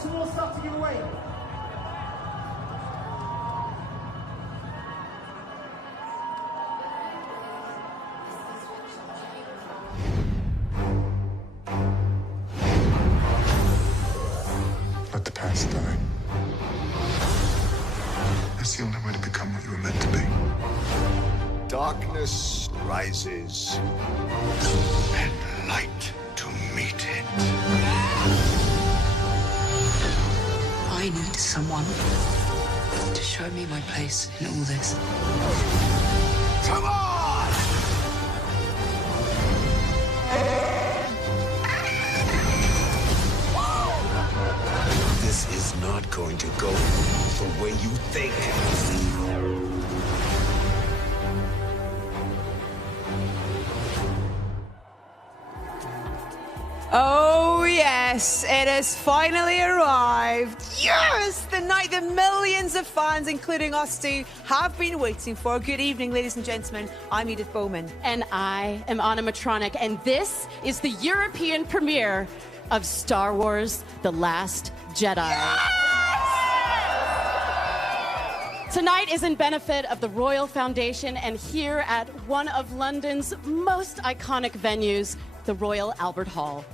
got some more stuff to give away. Let the past die. That's the only way to become what you were meant to be. Darkness rises, and light to meet it. I need someone to show me my place in all this. Come on! This is not going to go the way you think. Oh yes, it has finally arrived. Yes, the night that millions of fans, including us two, have been waiting for. Good evening, ladies and gentlemen. I'm Edith Bowman. And I am Anna Matronic, and this is the European premiere of Star Wars: The Last Jedi. Yes! Tonight is in benefit of the Royal Foundation, and here at one of London's most iconic venues, the Royal Albert Hall.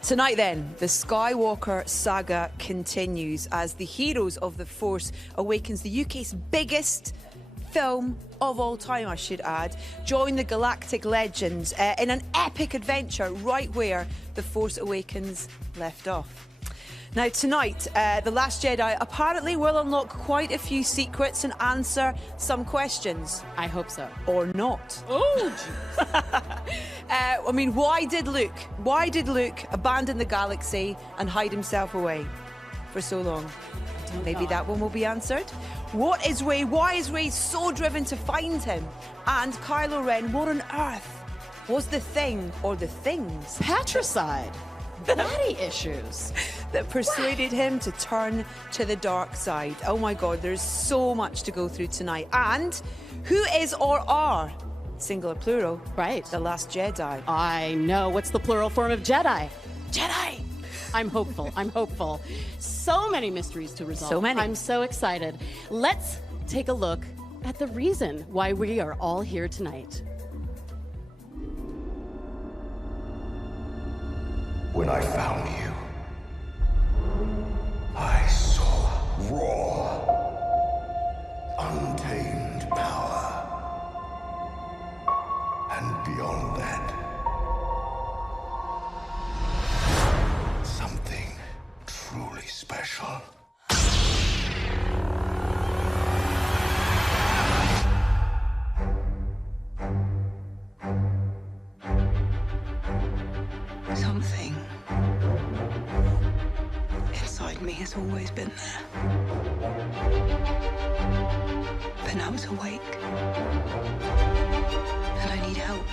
Tonight then, the Skywalker saga continues as the heroes of The Force Awakens, the UK's biggest film of all time, I should add, join the galactic legends in an epic adventure right where The Force Awakens left off. Now tonight, The Last Jedi apparently will unlock quite a few secrets and answer some questions. I hope so. Or not. Oh, I mean, why did Luke abandon the galaxy and hide himself away for so long? Maybe that one will be answered. What is Rey? Why is Rey so driven to find him? And Kylo Ren, what on earth was the thing or the things? patricide. Daddy issues. That persuaded him to turn to the dark side. Oh my God, there's so much to go through tonight. And who is or are, single or plural, Right. the Last Jedi? I know. What's the plural form of Jedi? Jedi. I'm hopeful. I'm hopeful. So many mysteries to resolve. So many. I'm so excited. Let's take a look at the reason why we are all here tonight. When I found you, I saw raw, untamed power. And beyond that, something truly special. Something inside me has always been there. But now it's awake. And I need help.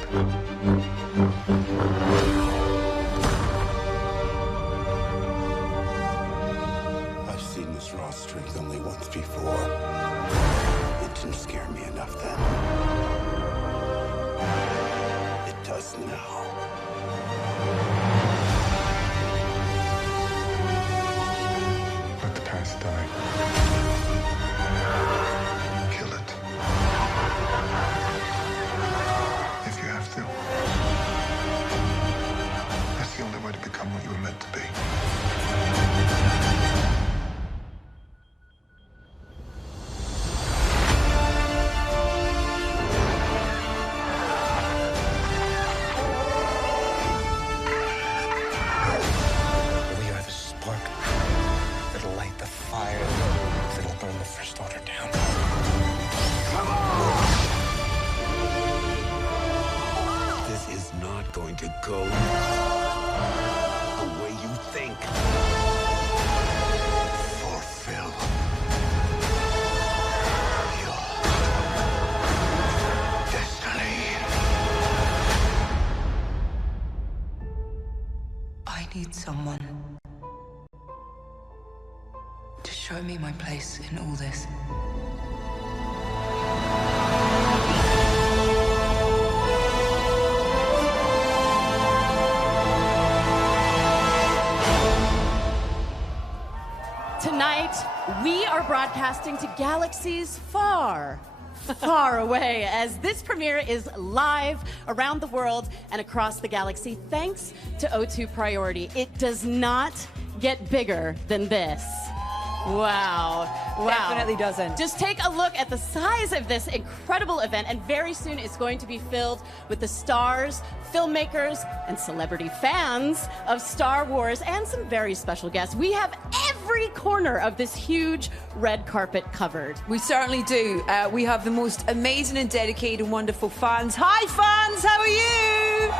I've seen this raw strength only once before. It didn't scare me enough then. It does now. Let the past die. Kill it. If you have to. That's the only way to become what you were meant to be. We are the spark that'll light the fire that'll burn the First Order down. Come on! This is not going to go the way you think. Fulfill your destiny. I need someone to show me my place in all this. broadcasting to galaxies far, far away, as this premiere is live around the world and across the galaxy thanks to O2 Priority. It does not get bigger than this. Wow. Definitely doesn't. Just take a look at the size of this incredible event, and very soon it's going to be filled with the stars, filmmakers, and celebrity fans of Star Wars, and some very special guests. We have every corner of this huge red carpet covered. We certainly do. We have the most amazing and dedicated and wonderful fans. Hi, fans, how are you?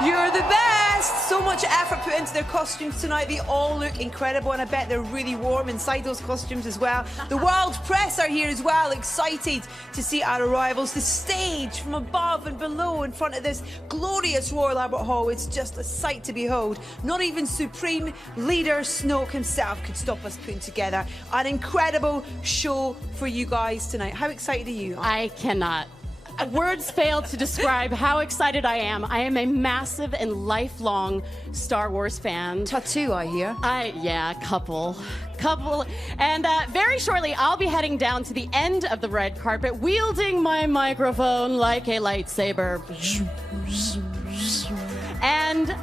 You're the best. So much effort put into their costumes tonight. They all look incredible, and I bet they're really warm inside those costumes as well. The world press are here as well, excited to see our arrivals. The stage from above and below in front of this glorious Royal Albert Hall. It's just a sight to behold. Not even Supreme Leader Snoke himself could stop us putting together an incredible show for you guys tonight. How excited are you? I cannot. Words fail to describe how excited I am. I am a massive and lifelong Star Wars fan. Tattoo, I hear. Yeah, couple. And very shortly, I'll be heading down to the end of the red carpet, wielding my microphone like a lightsaber. And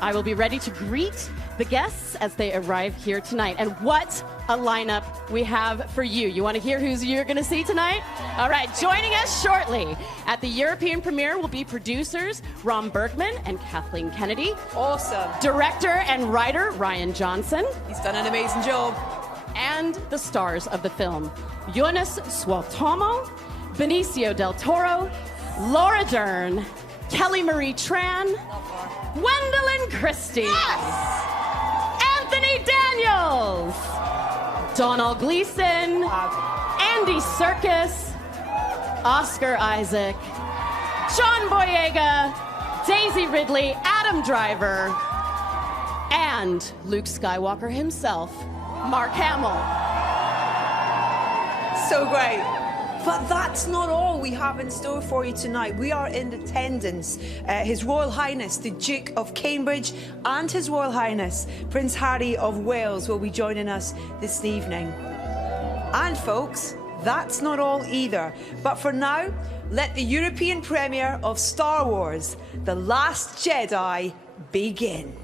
I will be ready to greet the guests as they arrive here tonight. And what a lineup we have for you. You want to hear who you're going to see tonight? All right, joining us shortly at the European premiere will be producers Ron Bergman and Kathleen Kennedy. Awesome. Director and writer Ryan Johnson. He's done an amazing job. And the stars of the film, Jonas Suotamo, Benicio del Toro, Laura Dern, Kelly Marie Tran, Gwendolyn Christie, Anthony Daniels, Donald Gleason, Andy Serkis, Oscar Isaac, John Boyega, Daisy Ridley, Adam Driver, and Luke Skywalker himself, Mark Hamill. So great. But that's not all we have in store for you tonight. We are in attendance. His Royal Highness, the Duke of Cambridge, and His Royal Highness, Prince Harry of Wales, will be joining us this evening. And folks, that's not all either. But for now, let the European premiere of Star Wars, The Last Jedi, begin.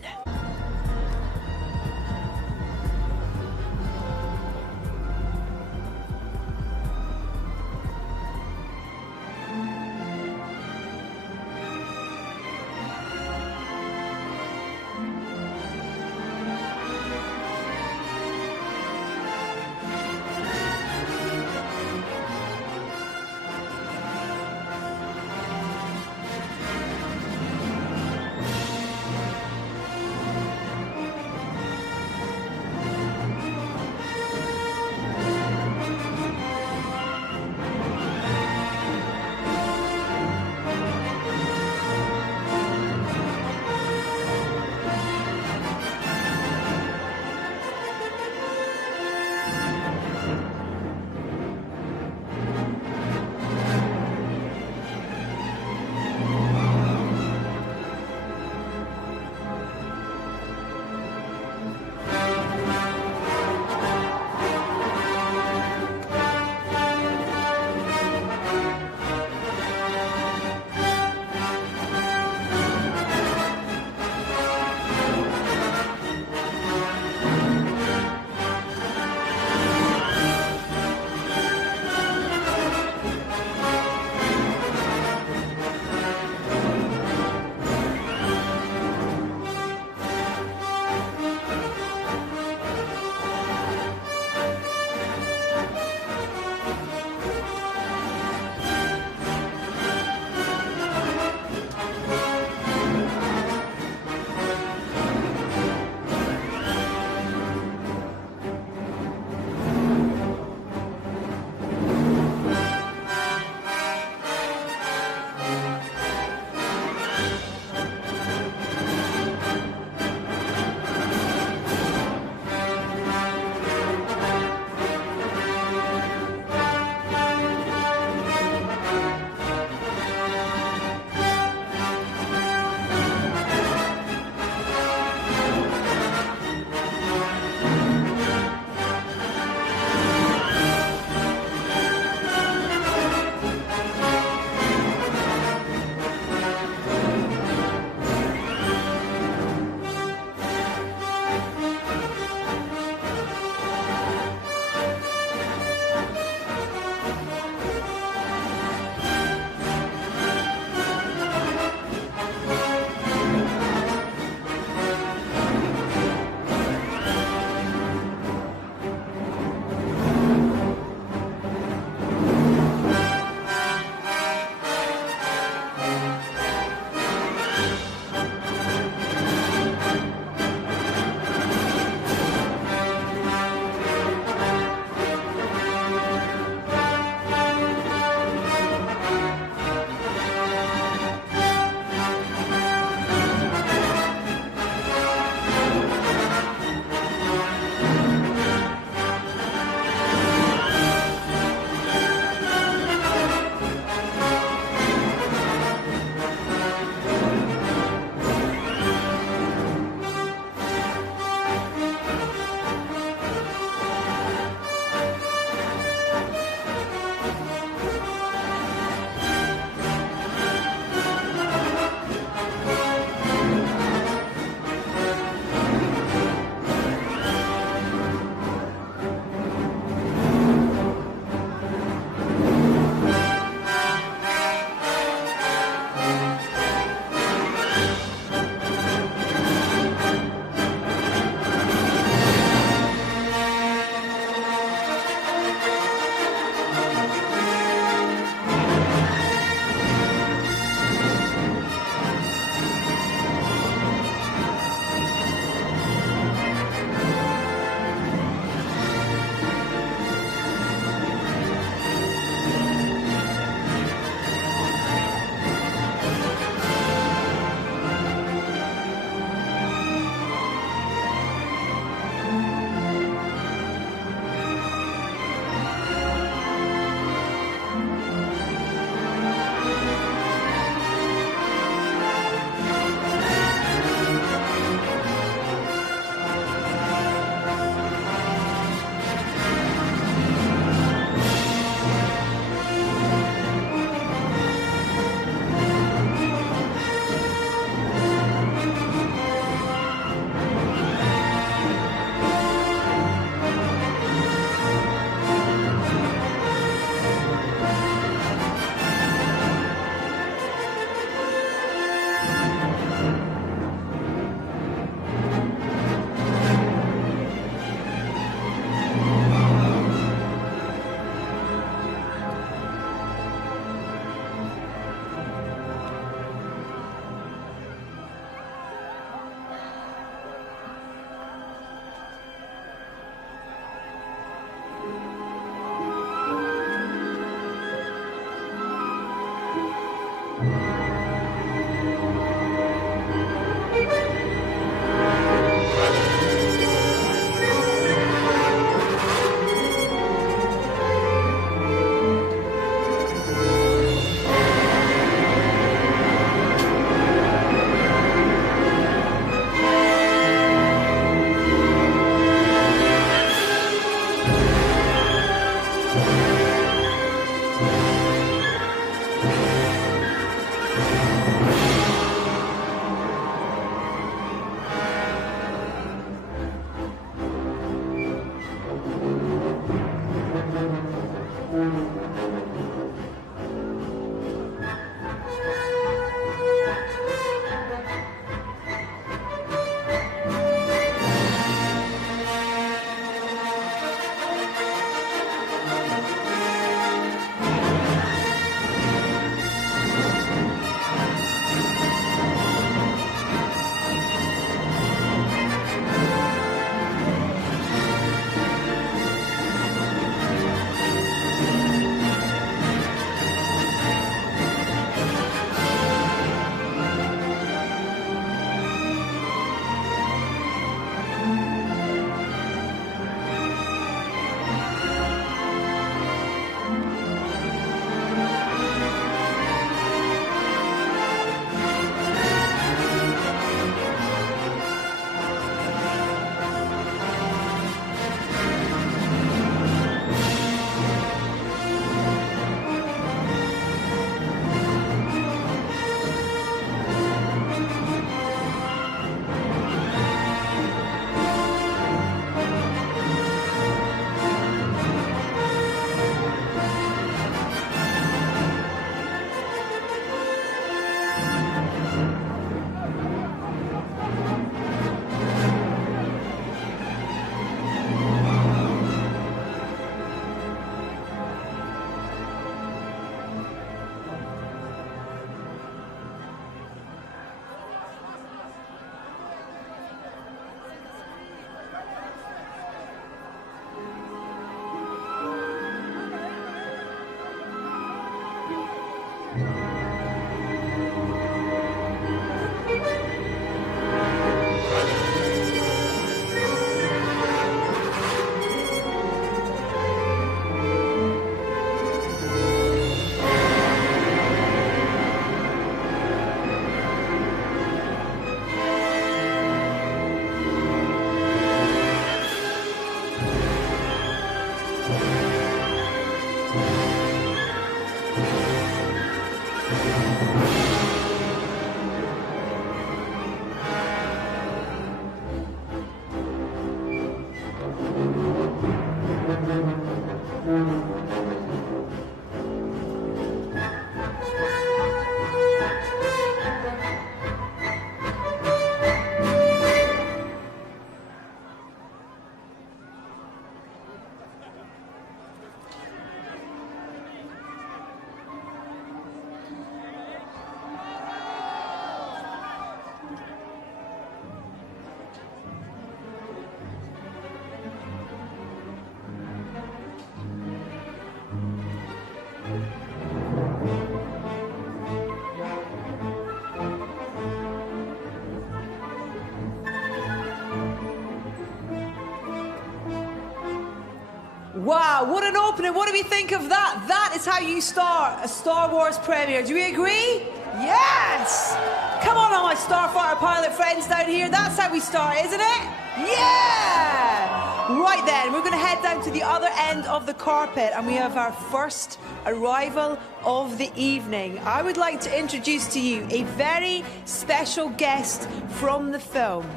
Wow, what an opening. What do we think of that? That is how you start a Star Wars premiere. Do we agree? Yes! Come on, all my Starfighter pilot friends down here. That's how we start, isn't it? Yeah! Right then, we're going to head down to the other end of the carpet and we have our first arrival of the evening. I would like to introduce to you a very special guest from the film.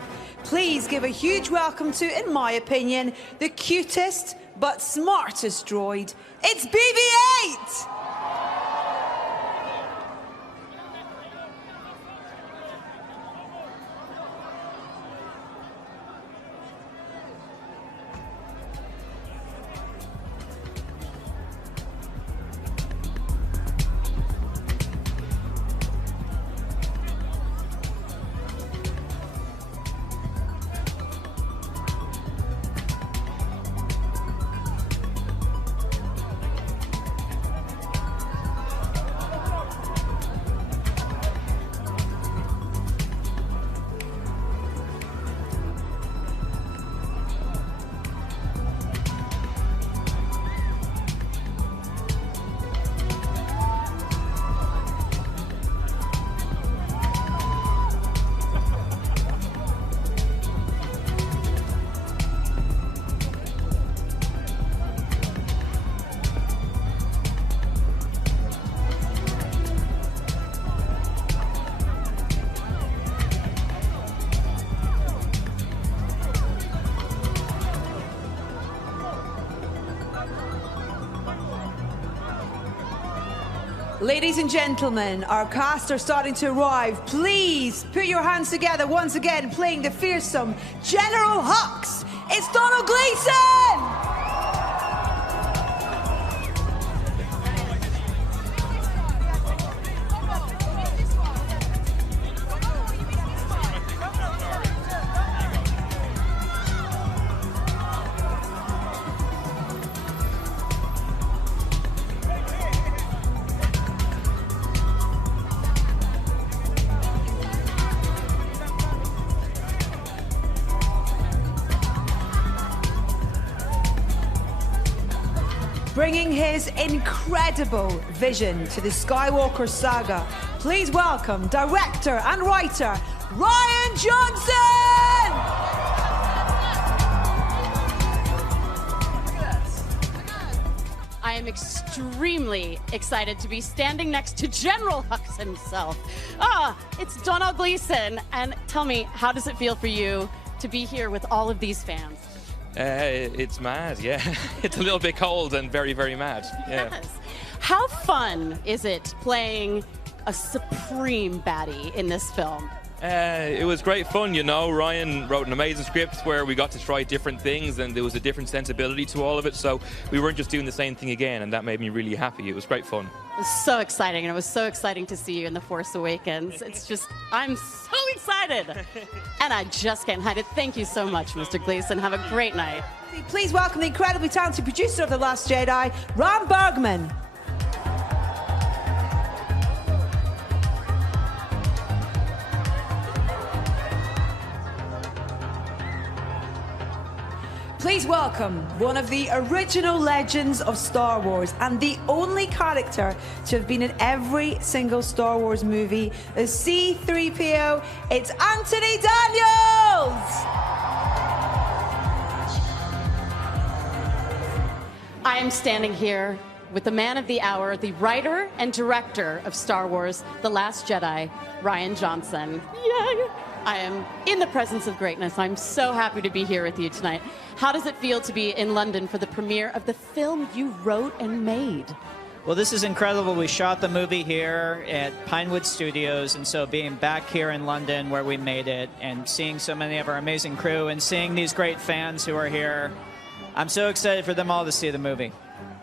Please give a huge welcome to, in my opinion, the cutest but smartest droid. It's BB-8! Ladies and gentlemen, our cast are starting to arrive. Please put your hands together once again, playing the fearsome General Hux. It's Donald Gleeson! Bringing his incredible vision to the Skywalker saga, please welcome director and writer, Rian Johnson! I am extremely excited to be standing next to General Hux himself. It's Donald Gleeson. And tell me, how does it feel for you to be here with all of these fans? It's mad, yeah. It's a little bit cold and very, very mad. Yeah. Yes. How fun is it playing a supreme baddie in this film? It was great fun, you know. Ryan wrote an amazing script where we got to try different things and there was a different sensibility to all of it, so we weren't just doing the same thing again, and that made me really happy. It was great fun. It was so exciting, and it was so exciting to see you in The Force Awakens. It's just, I'm so excited. And I just can't hide it. Thank you so much, Mr. Gleeson. Have a great night. Please welcome the incredibly talented producer of The Last Jedi, Ram Bergman. Please welcome one of the original legends of Star Wars and the only character to have been in every single Star Wars movie, the C-3PO. It's Anthony Daniels! I am standing here with the man of the hour, the writer and director of Star Wars, The Last Jedi, Rian Johnson. Yay! I am in the presence of greatness. I'm so happy to be here with you tonight. How does it feel to be in London for the premiere of the film you wrote and made? Well, this is incredible. We shot the movie here at Pinewood Studios, and so being back here in London where we made it and seeing so many of our amazing crew and seeing these great fans who are here, I'm so excited for them all to see the movie.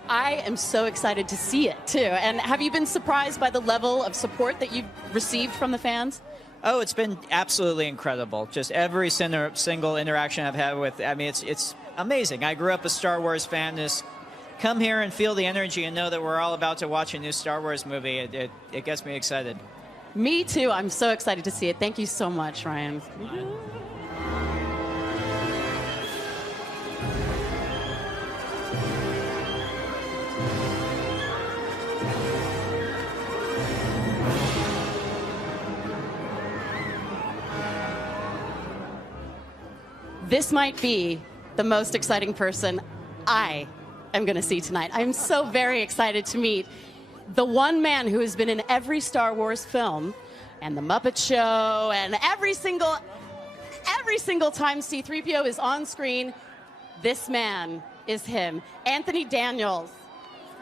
I am so excited to see it, too. And have you been surprised by the level of support that you've received from the fans? Oh, it's been absolutely incredible. Just every single interaction I've had with, I mean, it's amazing. I grew up a Star Wars fan. Just come here and feel the energy and know that we're all about to watch a new Star Wars movie. It gets me excited. Me too. I'm so excited to see it. Thank you so much, Ryan. This might be the most exciting person I am going to see tonight. I'm so very excited to meet the one man who has been in every Star Wars film and The Muppet Show, and every single time C-3PO is on screen, this man is him, Anthony Daniels.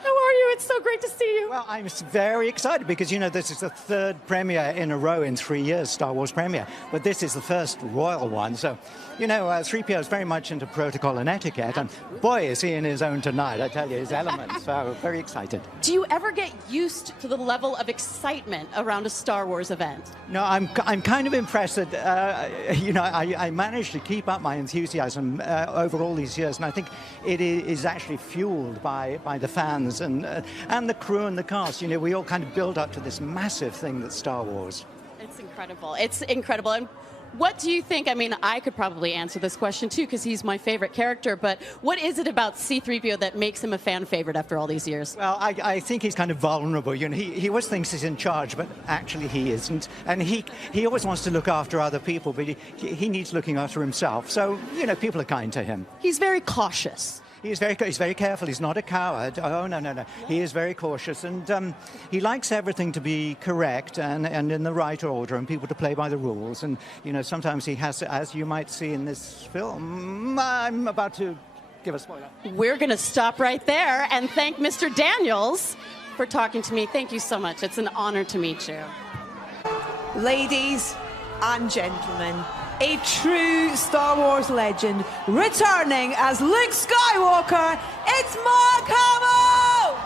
How are you? It's so great to see you. Well, I'm very excited because, you know, this is the third premiere in a row in 3 years, Star Wars premiere. But this is the first royal one. So, you know, 3PO is very much into protocol and etiquette. And boy, is he in his own tonight, I tell you, his element. So, very excited. Do you ever get used to the level of excitement around a Star Wars event? No, I'm kind of impressed that, you know, I managed to keep up my enthusiasm over all these years. And I think it is actually fueled by the fans and the crew and the cast. You know, we all kind of build up to this massive thing that's Star Wars. It's incredible. It's incredible. And what do you think? I mean, I could probably answer this question too because he's my favorite character, but what is it about C-3PO that makes him a fan favorite after all these years? Well, I think he's kind of vulnerable. You know, he always thinks he's in charge, but actually he isn't. And he always wants to look after other people, but he needs looking after himself. So, you know, people are kind to him. He's very cautious. He's very careful. He's not a coward. Oh, no. He is very cautious. And he likes everything to be correct and in the right order and people to play by the rules. And, you know, sometimes he has, as you might see in this film, I'm about to give a spoiler. We're going to stop right there and thank Mr. Daniels for talking to me. Thank you so much. It's an honor to meet you. Ladies and gentlemen, a true Star Wars legend, returning as Luke Skywalker, it's Mark Hamill!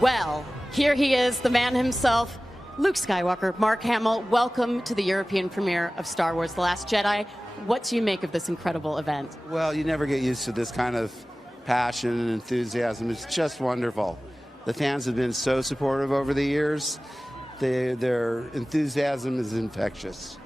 Well, here he is, the man himself, Luke Skywalker. Mark Hamill, welcome to the European premiere of Star Wars: The Last Jedi. What do you make of this incredible event? Well, you never get used to this kind of passion and enthusiasm. It's just wonderful. The fans have been so supportive over the years. Their enthusiasm is infectious.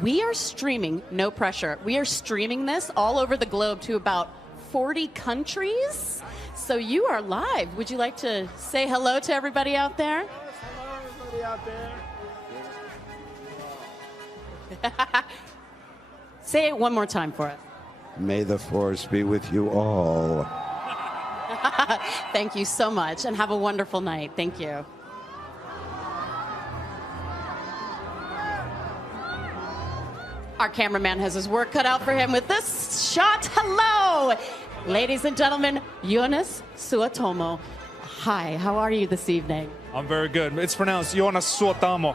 We are streaming, no pressure, we are streaming this all over the globe to about 40 countries. So you are live. Would you like to say hello to everybody out there? Yes, hello, everybody out there. Say it one more time for us. May the Force be with you all. Thank you so much, and have a wonderful night. Thank you. Our cameraman has his work cut out for him with this shot. Hello! Ladies and gentlemen, Jonas Suotomo. Hi, how are you this evening? I'm very good. It's pronounced Jonas Suotamo.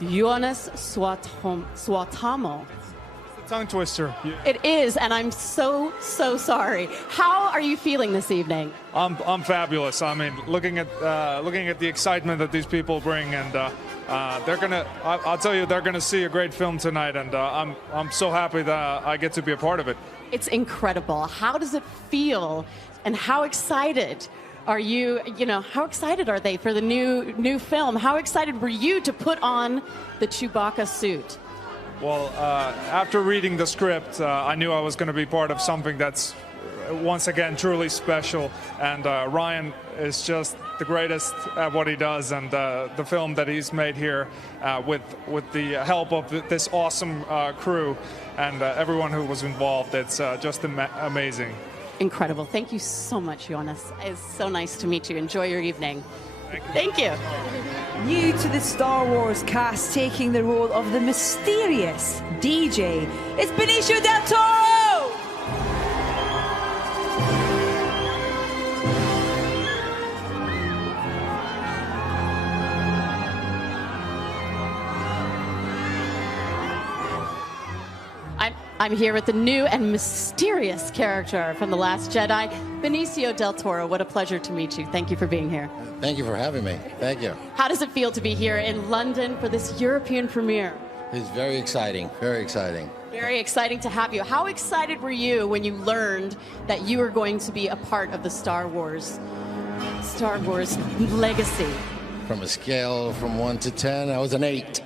Jonas Suotamo. It's a tongue twister. It is, and I'm so sorry. How are you feeling this evening? I'm fabulous. I mean, looking at the excitement that these people bring, and they're gonna. I'll tell you, they're gonna see a great film tonight, and I'm so happy that I get to be a part of it. It's incredible. How does it feel, and how excited are you? You know, how excited are they for the new film? How excited were you to put on the Chewbacca suit? Well, after reading the script, I knew I was going to be part of something that's, once again, truly special. And Ryan is just the greatest at what he does, and the film that he's made here with the help of this awesome crew and everyone who was involved, it's just amazing. Incredible. Thank you so much, Jonas. It's so nice to meet you. Enjoy your evening. Thank you. New to the Star Wars cast, taking the role of the mysterious DJ, it's Benicio del Toro! I'm here with the new and mysterious character from The Last Jedi, Benicio del Toro. What a pleasure to meet you. Thank you for being here. Thank you for having me. Thank you. How does it feel to be here in London for this European premiere? It's very exciting, very exciting. Very exciting to have you. How excited were you when you learned that you were going to be a part of the Star Wars legacy? From a scale from 1 to 10, I was an 8.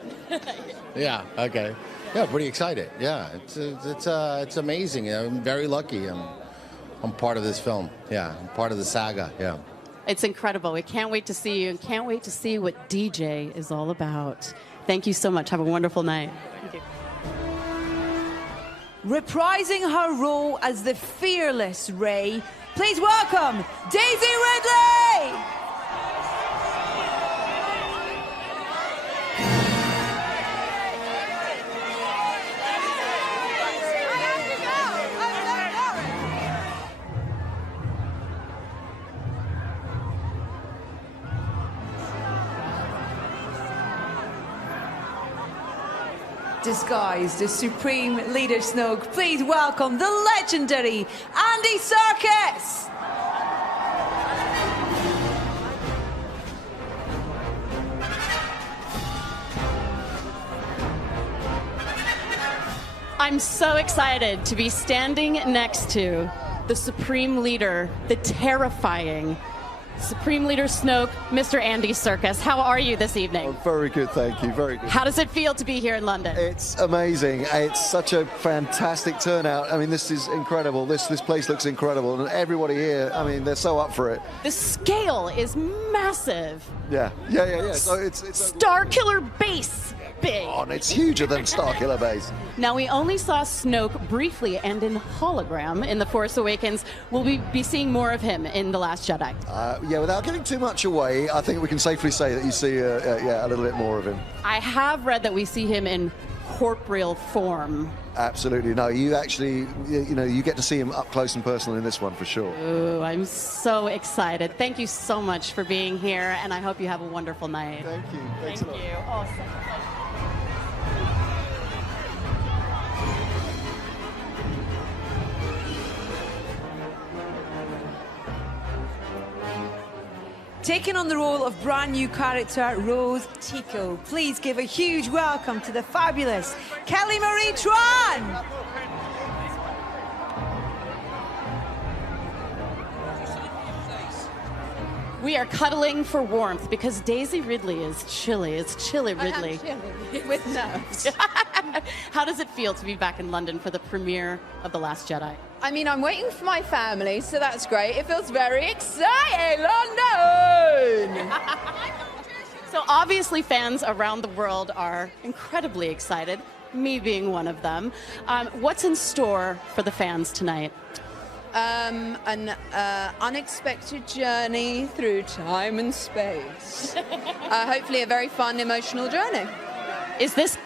Yeah, okay. Yeah, pretty excited. Yeah, it's amazing. I'm very lucky. I'm part of this film. Yeah, I'm part of the saga. Yeah. It's incredible. We can't wait to see you and can't wait to see what DJ is all about. Thank you so much. Have a wonderful night. Thank you. Reprising her role as the fearless Rey, please welcome Daisy Ridley! Disguised as Supreme Leader Snoke, please welcome the legendary Andy Serkis! I'm so excited to be standing next to the Supreme Leader, the terrifying Supreme Leader Snoke, Mr. Andy Serkis. How are you this evening? Oh, very good, thank you. Very good. How does it feel to be here in London? It's amazing. It's such a fantastic turnout. I mean, this is incredible. This place looks incredible, and everybody here, I mean, they're so up for it. The scale is massive. Yeah. So it's Starkiller Base. Big. Oh, and it's huger than Starkiller Base. Now, we only saw Snoke briefly and in hologram in The Force Awakens. Will we be seeing more of him in The Last Jedi? Yeah, without giving too much away, I think we can safely say that you see a little bit more of him. I have read that we see him in corporeal form. Absolutely. No, you actually, you get to see him up close and personal in this one for sure. Ooh, I'm so excited. Thank you so much for being here, and I hope you have a wonderful night. Thank you. Thanks a lot. Thank you. Awesome. Taking on the role of brand new character Rose Tico, please give a huge welcome to the fabulous Kelly Marie Tran. We are cuddling for warmth because Daisy Ridley is chilly. It's chilly Ridley. With nerves. How does it feel to be back in London for the premiere of The Last Jedi? I mean, I'm waiting for my family, so that's great. It feels very exciting, London! So obviously fans around the world are incredibly excited, me being one of them. What's in store for the fans tonight? An unexpected journey through time and space. Hopefully a very fun, emotional journey. Is this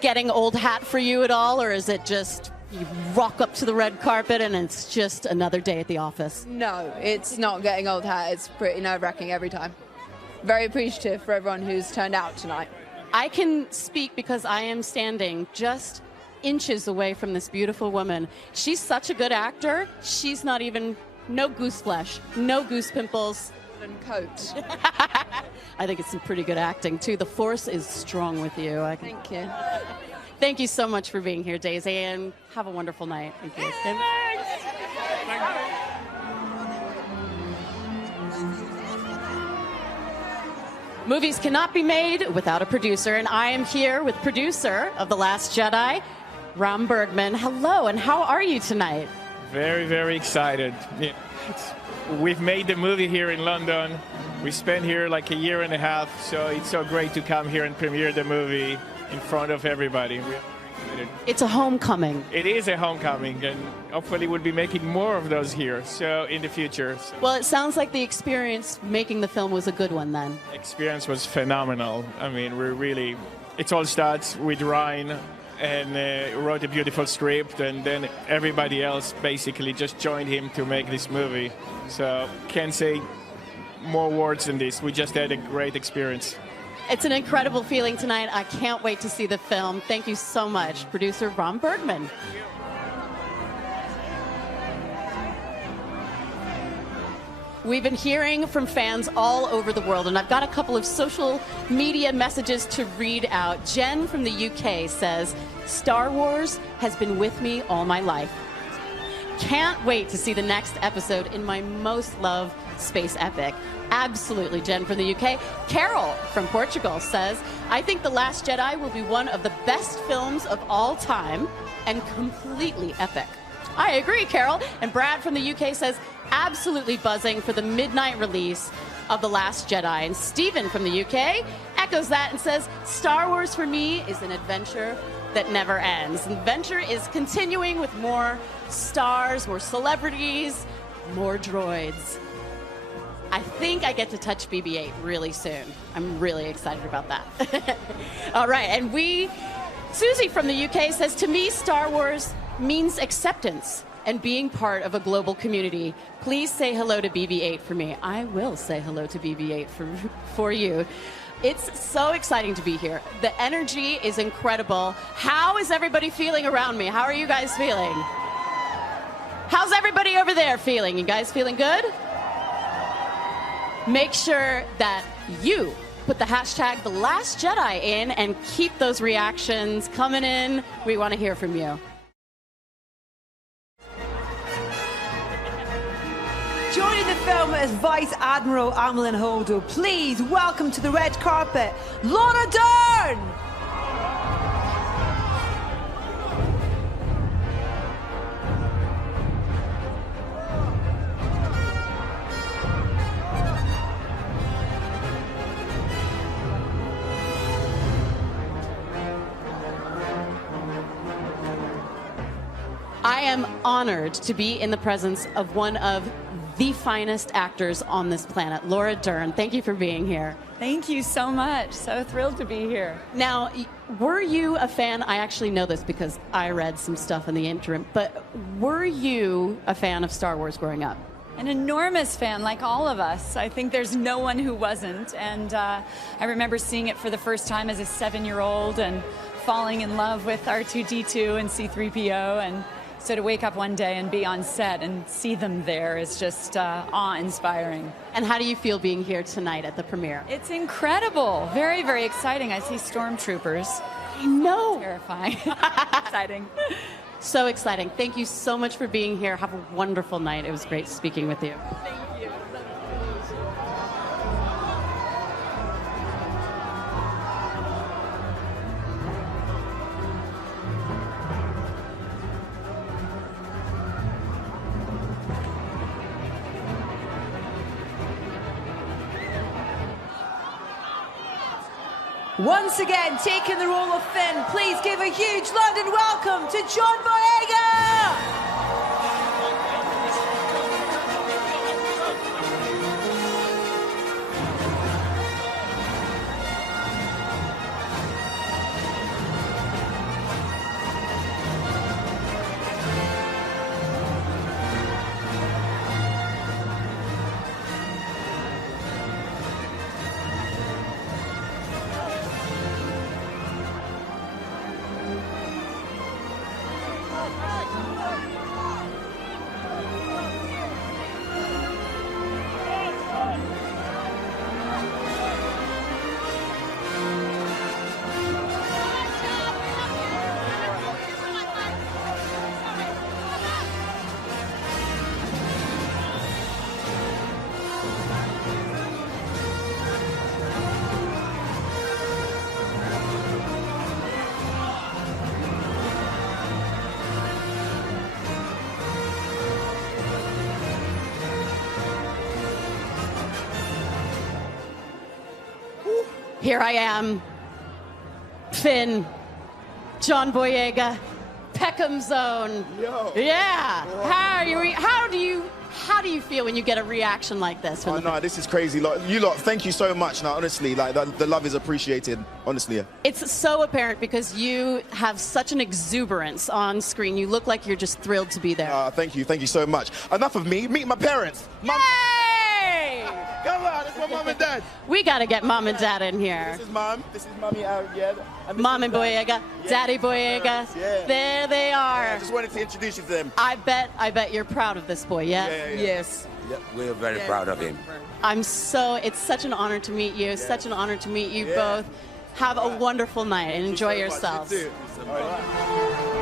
getting old hat for you at all, or is it just you rock up to the red carpet and it's just another day at the office? No, it's not getting old hat. It's pretty nerve-wracking every time. Very appreciative for everyone who's turned out tonight. I can speak because I am standing just inches away from this beautiful woman. She's such a good actor. She's not even, no goose flesh, no goose pimples. And coat. I think it's some pretty good acting too. The Force is strong with you. Thank you. Thank you so much for being here, Daisy, and have a wonderful night. Thank you. Movies cannot be made without a producer, and I am here with producer of The Last Jedi, Ram Bergman. Hello, and how are you tonight? Very, very excited. We've made the movie here in London. We spent here like a year and a half, so it's so great to come here and premiere the movie in front of everybody. We're very excited. It's a homecoming. It is a homecoming, and hopefully we'll be making more of those here, so in the future. So Well, it sounds like the experience making the film was a good one then. the experience was phenomenal. I mean, it all starts with Ryan, and wrote a beautiful script, and then everybody else basically just joined him to make this movie. So can't say more words than this. We just had a great experience. It's an incredible feeling tonight. I can't wait to see the film. Thank you so much, producer Ram Bergman. We've been hearing from fans all over the world, and I've got a couple of social media messages to read out. Jen from the UK says, Star Wars has been with me all my life. Can't wait to see the next episode in my most loved space epic. Absolutely, Jen from the UK. Carol from Portugal says, I think The Last Jedi will be one of the best films of all time and completely epic. I agree, Carol. And Brad from the UK says, absolutely buzzing for the midnight release of The Last Jedi. And Stephen from the UK echoes that and says, Star Wars for me is an adventure that never ends. And adventure is continuing with more stars, more celebrities, more droids. I think I get to touch BB-8 really soon. I'm really excited about that. All right, and Susie from the UK says, to me, Star Wars means acceptance and being part of a global community. Please say hello to BB-8 for me. I will say hello to BB-8 for you. It's so exciting to be here. The energy is incredible. How is everybody feeling around me? How are you guys feeling? How's everybody over there feeling? You guys feeling good? Make sure that you put the hashtag The Last Jedi in and keep those reactions coming in. We want to hear from you. Joining the film as Vice Admiral Amilyn Holdo, please welcome to the red carpet, Laura Dern! I am honored to be in the presence of one of the finest actors on this planet, Laura Dern. Thank you for being here. Thank you so much. So thrilled to be here. Now, were you a fan? I actually know this because I read some stuff in the interim, but were you a fan of Star Wars growing up? An enormous fan, like all of us. I think there's no one who wasn't. And I remember seeing it for the first time as a 7-year-old and falling in love with R2-D2 and C-3PO. And so to wake up one day and be on set and see them there is just awe-inspiring. And how do you feel being here tonight at the premiere? It's incredible. Very, very exciting. I see stormtroopers. I know. Terrifying. Exciting. So exciting. Thank you so much for being here. Have a wonderful night. It was great speaking with you. Thank you. Once again, taking the role of Finn, please give a huge London welcome to John Boyega! Here I am, Finn, John Boyega, Peckham Zone. Yo. Yeah. How do you feel when you get a reaction like this? Oh no, this is crazy. Like, you lot, thank you so much. Now, honestly, like the love is appreciated. Honestly, yeah. It's so apparent because you have such an exuberance on screen. You look like you're just thrilled to be there. Thank you so much. Enough of me. Meet my parents. Yay! Come on, it's my mom and dad. We got to get mom and dad in here. This is mom. This is mommy. Yeah. Mom and Boyega, yeah, Daddy Boyega. Yeah. There they are. Yeah, I just wanted to introduce you to them. I bet you're proud of this boy, yes? Yeah. Yes. Yeah, we're very proud of him. It's such an honor to meet you. Such an honor to meet you both. Have a wonderful night and enjoy yourselves. You too. All right.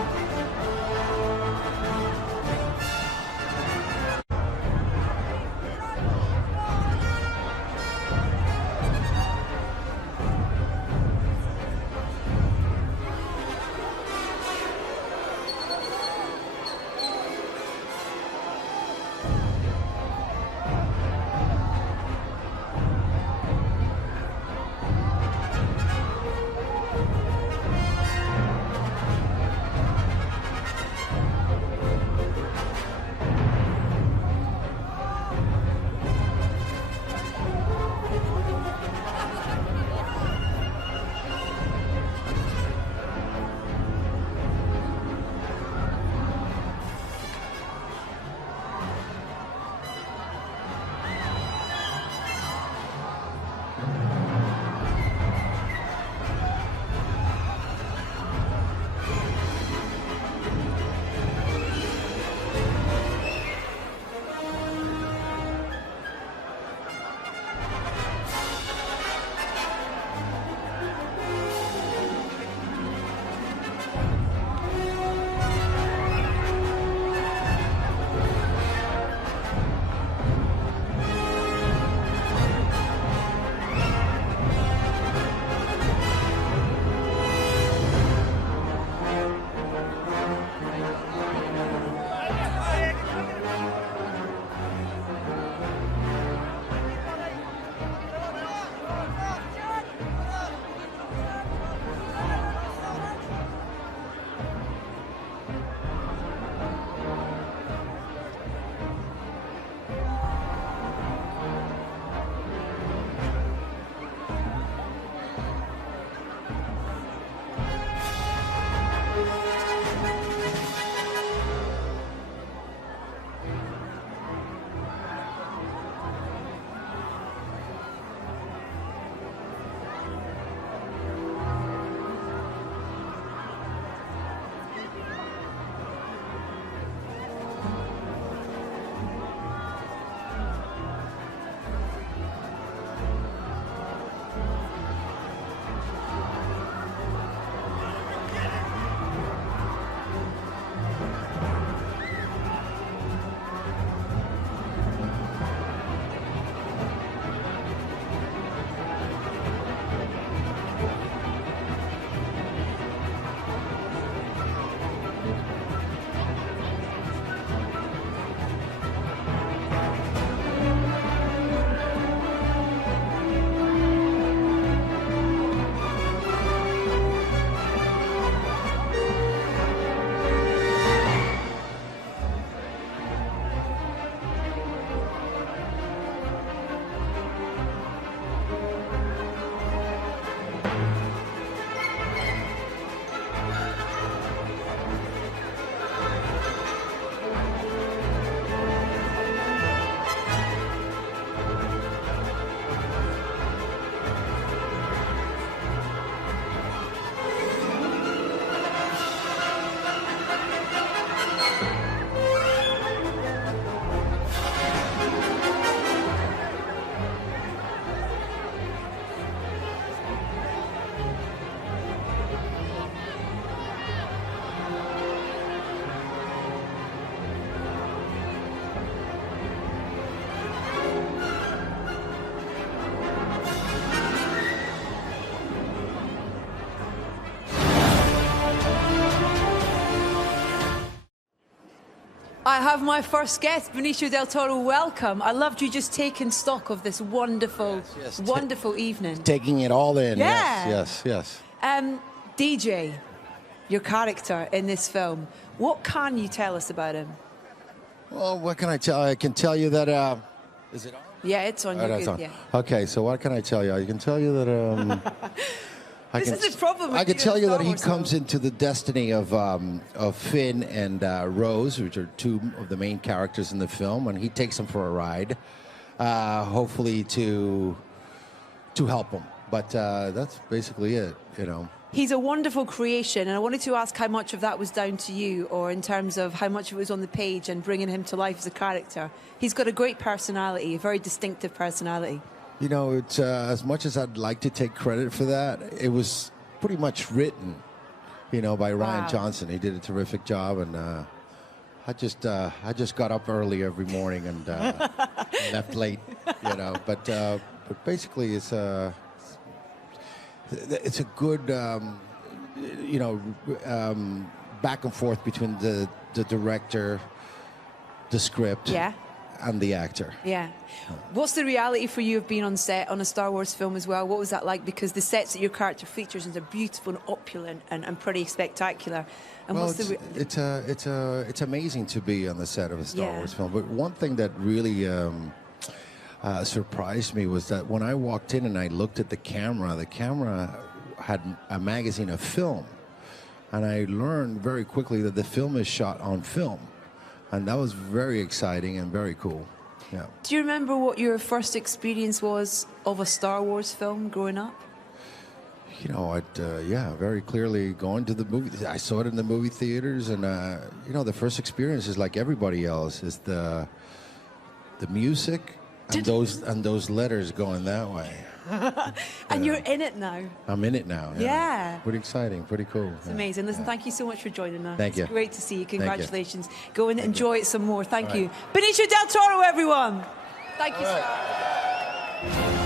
I have my first guest, Benicio del Toro. Welcome. I loved you just taking stock of this wonderful, wonderful evening. Taking it all in. Yeah. Yes. DJ, your character in this film, what can you tell us about him? Well, what can I tell? I can tell you that. Is it on? Yeah, it's on. It's on. Yeah. Okay, so what can I tell you? I can tell you that. This is the problem. I can with tell you that Star he Wars comes films. into the destiny of Finn and Rose, which are two of the main characters in the film, and he takes them for a ride, hopefully to help them. But that's basically it, you know. He's a wonderful creation, and I wanted to ask how much of that was down to you, or in terms of how much of it was on the page and bringing him to life as a character. He's got a great personality, a very distinctive personality. You know, it's as much as I'd like to take credit for that, it was pretty much written, you know, by Ryan Johnson. He did a terrific job, and I just got up early every morning and left late, you know. But basically, it's a good, you know, back and forth between the director, the script, and the actor. Yeah. What's the reality for you of being on set on a Star Wars film as well? What was that like? Because the sets that your character features are beautiful and opulent and pretty spectacular. And well, what's it's amazing to be on the set of a Star Wars film. But one thing that really surprised me was that when I walked in and I looked at the camera had a magazine of film, and I learned very quickly that the film is shot on film. And that was very exciting and very cool. Yeah. Do you remember what your first experience was of a Star Wars film growing up? You know, very clearly going to the movie. I saw it in the movie theaters, and you know, the first experience is like everybody else. Is the music and those letters going that way. And you're in it now. I'm in it now. Yeah. Pretty exciting, pretty cool. It's amazing. Listen, thank you so much for joining us. Thank you. It's great to see you. Thank you. Congratulations. Go and enjoy it some more. Thank All you. right. Benicio del Toro, everyone. Thank you so much.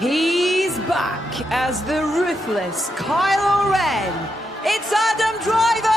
He's back as the ruthless Kylo Ren. It's Adam Driver!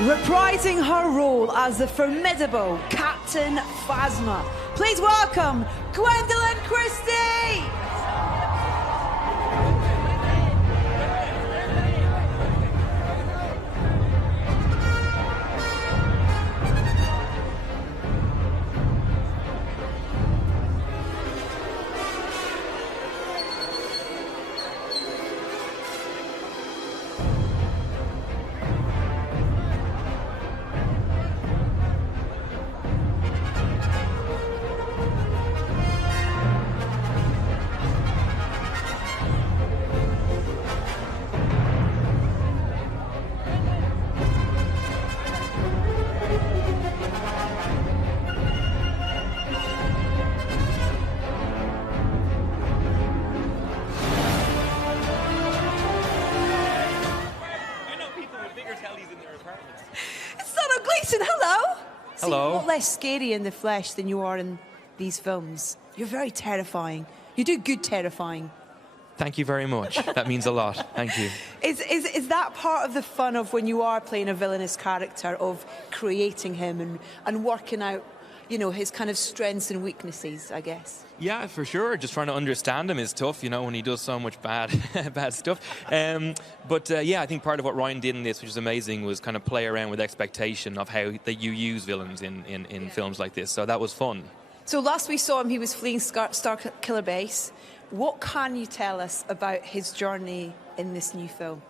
Reprising her role as the formidable Captain Phasma, please welcome Gwendolyn Christie! Hello. Hello. Seem a lot less scary in the flesh than you are in these films. You're very terrifying. You do good terrifying. Thank you very much. That means a lot. Thank you. Is that part of the fun of when you are playing a villainous character, of creating him and working out, you know, his kind of strengths and weaknesses, I guess? Yeah, for sure. Just trying to understand him is tough, you know, when he does so much bad stuff. Yeah, I think part of what Ryan did in this, which is amazing, was kind of play around with expectation of how that you use villains in films like this. So that was fun. So last we saw him, he was fleeing Star Killer Base. What can you tell us about his journey in this new film?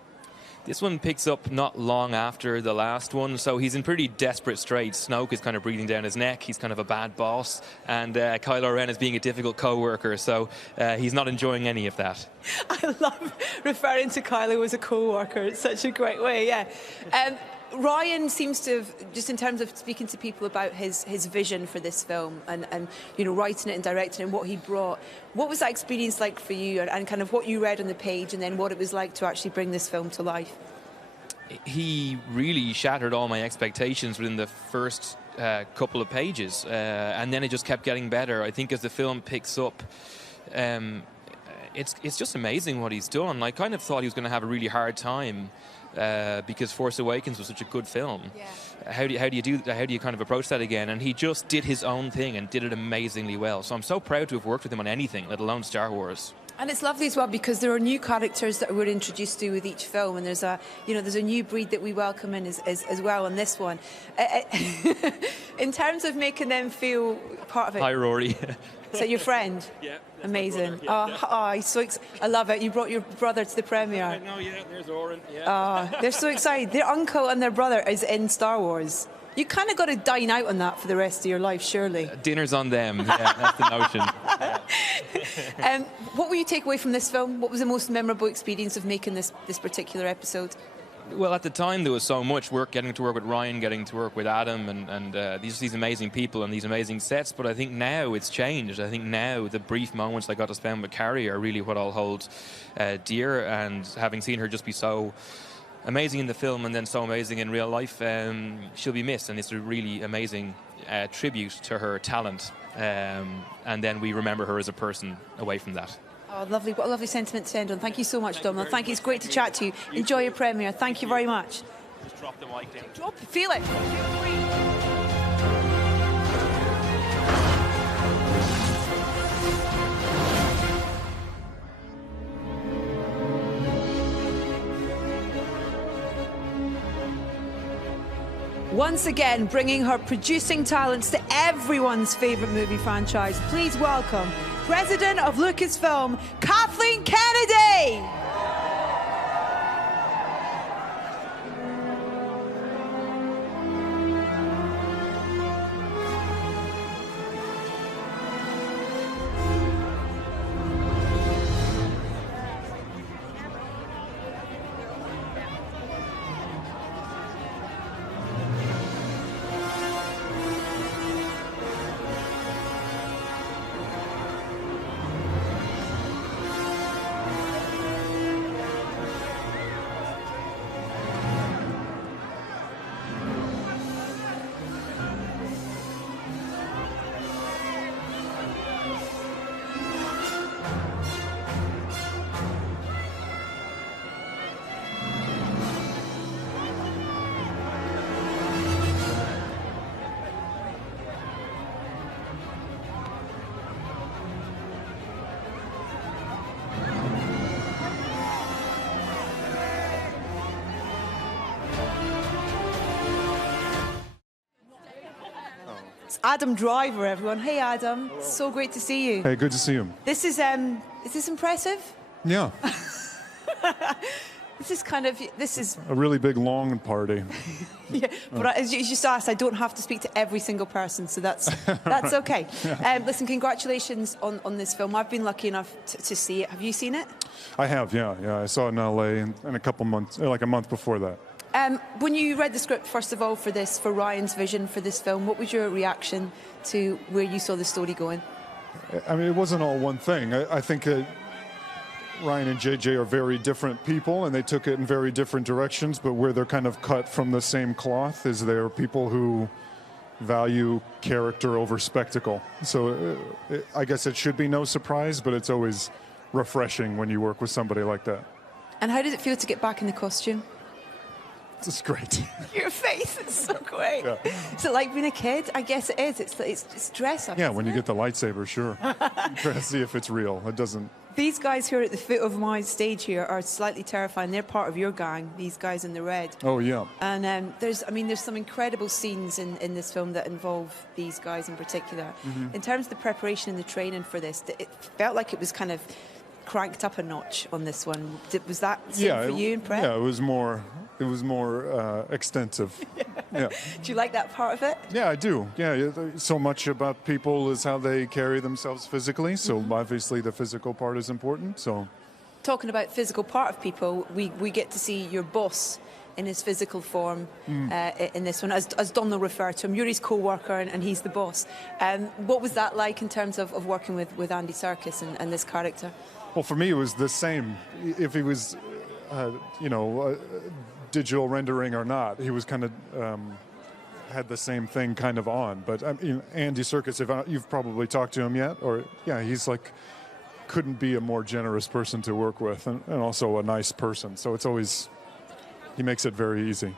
This one picks up not long after the last one, so he's in pretty desperate straits. Snoke is kind of breathing down his neck. He's kind of a bad boss, and Kylo Ren is being a difficult co-worker, so he's not enjoying any of that. I love referring to Kylo as a co-worker. It's such a great way, yeah. Ryan seems to have, just in terms of speaking to people about his vision for this film and you know, writing it and directing it and what he brought, what was that experience like for you, and kind of what you read on the page and then what it was like to actually bring this film to life? He really shattered all my expectations within the first couple of pages, and then it just kept getting better. I think as the film picks up, it's just amazing what he's done. I kind of thought he was going to have a really hard time because Force Awakens was such a good film. Yeah. How do you kind of approach that again? And he just did his own thing and did it amazingly well. So I'm so proud to have worked with him on anything, let alone Star Wars. And it's lovely as well because there are new characters that we're introduced to with each film, and there's a new breed that we welcome in as well on this one. In terms of making them feel part of it. Hi, Rory. Is that your friend? Yeah. Amazing. He's so I love it. You brought your brother to the premiere. No, yeah, there's Oren. Yeah. They're so excited. Their uncle and their brother is in Star Wars. You kind of got to dine out on that for the rest of your life, surely. Dinner's on them. Yeah, that's the notion. What will you take away from this film? What was the most memorable experience of making this particular episode? Well, at the time there was so much work, getting to work with Ryan, getting to work with Adam, and these amazing people and these amazing sets. But I think now it's changed. I think now the brief moments I got to spend with Carrie are really what I'll hold dear. And having seen her just be so amazing in the film and then so amazing in real life, she'll be missed. And it's a really amazing tribute to her talent. And then we remember her as a person away from that. Oh, lovely. What a lovely sentiment to end on. Thank you so much, Domhnall. Thank you. It's great to chat to you. Enjoy your premiere. Thank you very much. Just drop the mic down. Drop it. Feel it. Once again, bringing her producing talents to everyone's favourite movie franchise. Please welcome President of Lucasfilm, Kathleen Kennedy! It's Adam Driver, everyone. Hey, Adam. Hello. So great to see you. Hey, good to see you. This is this impressive? Yeah. This is a really big, long party. Yeah, but as you just asked, I don't have to speak to every single person, so that's okay. Listen, congratulations on this film. I've been lucky enough to see it. Have you seen it? I have, yeah. I saw it in LA in a couple months, like a month before that. When you read the script, first of all, for Ryan's vision for this film, what was your reaction to where you saw the story going? I mean, it wasn't all one thing. I think Ryan and JJ are very different people, and they took it in very different directions, but where they're kind of cut from the same cloth is they're people who value character over spectacle. So I guess it should be no surprise, but it's always refreshing when you work with somebody like that. And how does it feel to get back in the costume? It's great. Your face is so great. Yeah. Is it like being a kid? I guess it is. It's dress up. Yeah, when you get the lightsaber, sure. Try to see if it's real. It doesn't. These guys who are at the foot of my stage here are slightly terrifying. They're part of your gang, these guys in the red. Oh, yeah. And there's some incredible scenes in this film that involve these guys in particular. Mm-hmm. In terms of the preparation and the training for this, it felt like it was kind of cranked up a notch on this one. Was that same for you in prep? Yeah, it was more extensive. Yeah. Do you like that part of it? Yeah, I do. Yeah, so much about people is how they carry themselves physically. So obviously the physical part is important. So, talking about physical part of people, we get to see your boss in his physical form in this one, as Donald referred to him. You're his co-worker and he's the boss. What was that like in terms of working with Andy Serkis and this character? Well, for me, it was the same. If he was, digital rendering or not, he was kind of had the same thing kind of on. But I mean, Andy Serkis, if you've probably talked to him yet, or he's like couldn't be a more generous person to work with, and also a nice person. So it's always he makes it very easy.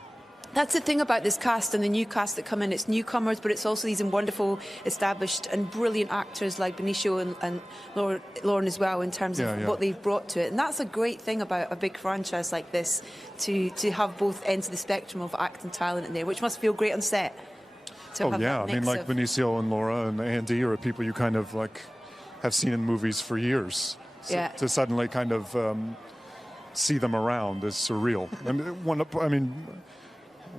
That's the thing about this cast and the new cast that come in. It's newcomers, but it's also these wonderful, established and brilliant actors like Benicio and Lauren as well in terms of what they've brought to it. And that's a great thing about a big franchise like this, to have both ends of the spectrum of acting talent in there, which must feel great on set. Oh, yeah. I mean, like Benicio and Laura and Andy are people you kind of like have seen in movies for years. So to suddenly kind of see them around is surreal.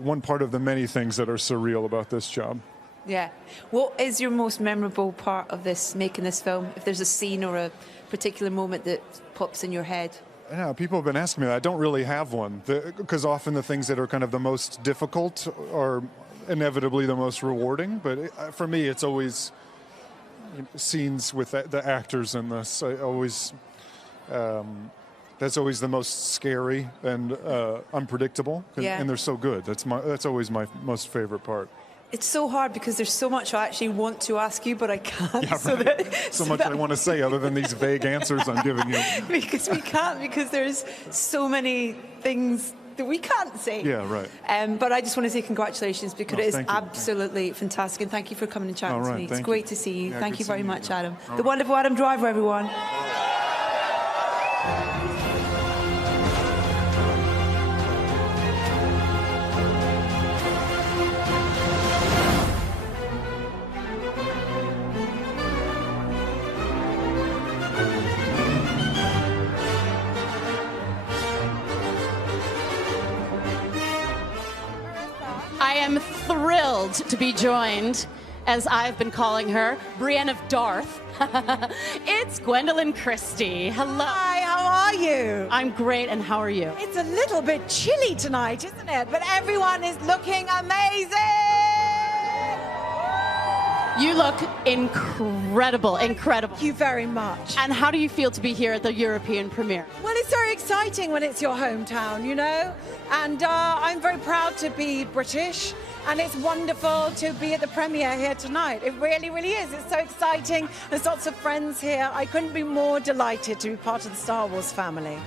One part of the many things that are surreal about this job. Yeah. What is your most memorable part of making this film? If there's a scene or a particular moment that pops in your head? Yeah, people have been asking me that. I don't really have one, because often the things that are kind of the most difficult are inevitably the most rewarding. But for me, it's always scenes with the actors in this. That's always the most scary and unpredictable, and they're so good. That's always my most favorite part. It's so hard because there's so much I actually want to ask you, but I can't. Yeah, right. So much I want to say other than these vague answers I'm giving you. Because we can't, because there's so many things that we can't say. Yeah, right. But I just want to say congratulations, because it is absolutely fantastic, and thank you for coming and chatting to me. It's great to see you. Yeah, thank you very much, Adam. All the wonderful Adam Driver, everyone. I am thrilled to be joined, as I've been calling her, Brienne of Darth. It's Gwendolyn Christie. Hello. Hi, how are you? I'm great, and how are you? It's a little bit chilly tonight, isn't it? But everyone is looking amazing! You look incredible, incredible. Thank you very much. And how do you feel to be here at the European premiere? Well, it's very exciting when it's your hometown, you know? And I'm very proud to be British, and it's wonderful to be at the premiere here tonight. It really, really is. It's so exciting. There's lots of friends here. I couldn't be more delighted to be part of the Star Wars family.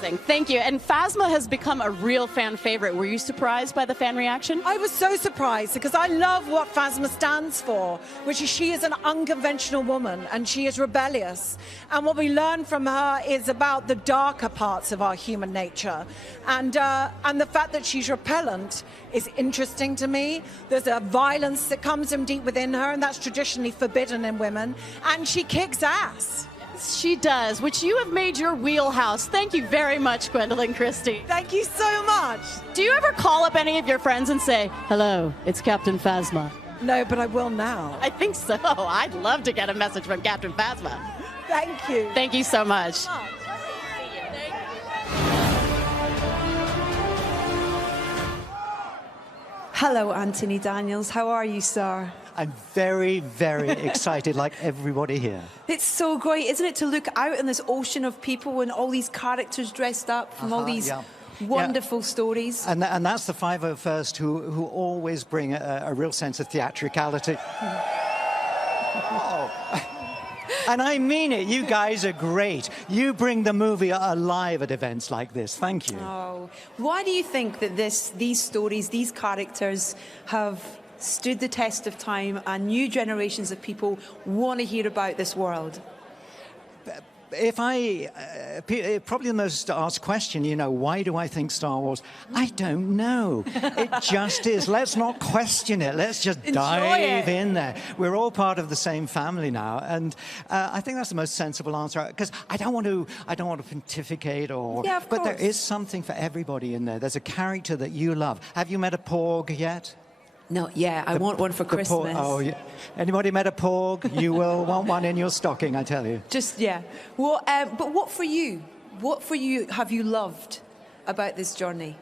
Amazing. Thank you. And Phasma has become a real fan favorite. Were you surprised by the fan reaction? I was so surprised, because I love what Phasma stands for, which is she is an unconventional woman and she is rebellious. And what we learn from her is about the darker parts of our human nature. And the fact that she's repellent is interesting to me. There's a violence that comes from deep within her, and that's traditionally forbidden in women. And she kicks ass. She does, which you have made your wheelhouse. Thank you very much, Gwendolyn Christie. Thank you so much. Do you ever call up any of your friends and say, hello, it's Captain Phasma? No, but I will now. I think so. I'd love to get a message from Captain Phasma. Thank you. Thank you so much. Hello, Anthony Daniels. How are you, sir? I'm very, very excited, like everybody here. It's so great, isn't it, to look out in this ocean of people and all these characters dressed up from all these Wonderful stories. And that's the 501st who always bring a real sense of theatricality. Oh. And I mean it. You guys are great. You bring the movie alive at events like this. Thank you. Oh. Why do you think that these stories, these characters have stood the test of time and new generations of people want to hear about this world? If probably the most asked question, you know, why do I think Star Wars? I don't know. It just is. Let's not question it. Let's just dive in there. We're all part of the same family now, and I think that's the most sensible answer. Because I don't want to pontificate or. Yeah, of but course. there is something for everybody in there. There's a character that you love. Have you met a Porg yet? Not yet. I want one for Christmas. Oh, yeah. Anybody met a Porg? You will want one in your stocking, I tell you. Just, yeah. Well, but what for you? What for you have you loved about this journey?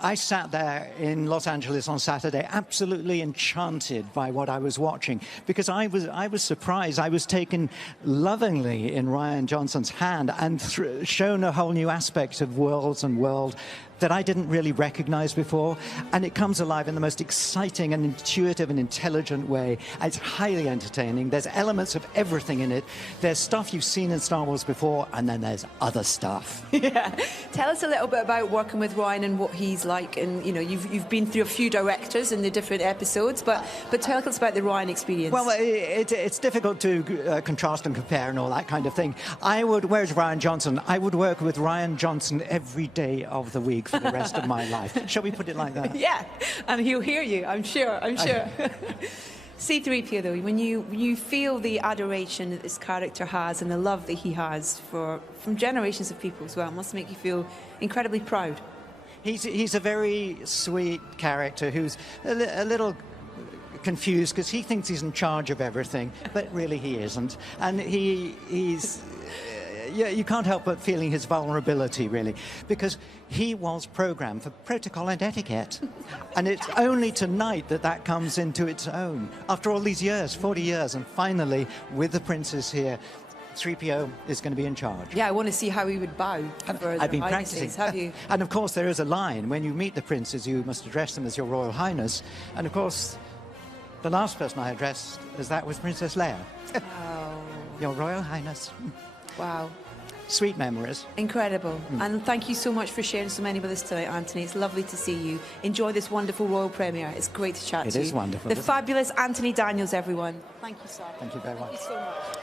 I sat there in Los Angeles on Saturday, absolutely enchanted by what I was watching, because I was surprised. I was taken lovingly in Rian Johnson's hand and shown a whole new aspect of worlds and world that I didn't really recognize before. And it comes alive in the most exciting and intuitive and intelligent way. It's highly entertaining. There's elements of everything in it. There's stuff you've seen in Star Wars before, and then there's other stuff. Yeah. Tell us a little bit about working with Ryan and what he's like. And, you know, you've been through a few directors in the different episodes, but tell us about the Ryan experience. Well, it's difficult to contrast and compare and all that kind of thing. Where's Rian Johnson? I would work with Rian Johnson every day of the week for the rest of my life. Shall we put it like that? Yeah, and he'll hear you, I'm sure. C-3PO, though, when you feel the adoration that this character has and the love that he has from generations of people as well, it must make you feel incredibly proud. He's a very sweet character who's a little confused because he thinks he's in charge of everything, but really he isn't. And he's... Yeah, you can't help but feeling his vulnerability, really, because he was programmed for protocol and etiquette. And it's only tonight that comes into its own. After all these years, 40 years, and finally, with the princess here, 3PO is going to be in charge. Yeah, I want to see how he would bow. I've been practicing. Have you? And of course, there is a line. When you meet the princes, you must address them as your Royal Highness. And of course, the last person I addressed was Princess Leia. Oh. Your Royal Highness. Wow. Sweet memories. Incredible. And thank you so much for sharing so many with us tonight, Anthony. It's lovely to see you. Enjoy this wonderful royal premiere. It's great to chat to you. It is wonderful. The fabulous Anthony Daniels, everyone. Thank you, sir. Thank you very much. Thank you so much.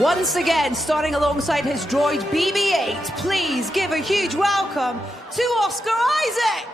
Once again, starting alongside his droid BB-8, please give a huge welcome to Oscar Isaac.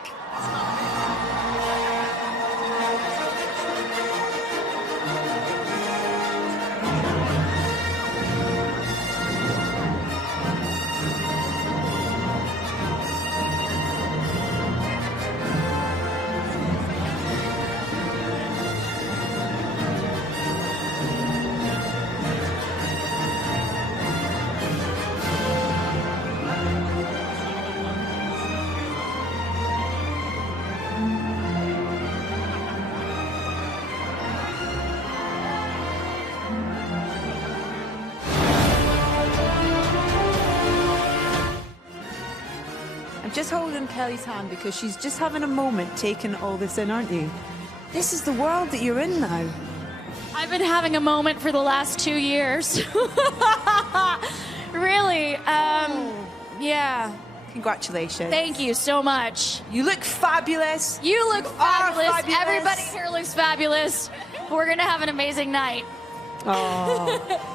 Just holding Kelly's hand because she's just having a moment taking all this in, aren't you? This is the world that you're in now. I've been having a moment for the last 2 years. Really, yeah. Congratulations. Thank you so much. You look fabulous. You look fabulous. Fabulous. Everybody here looks fabulous. We're gonna have an amazing night. Oh.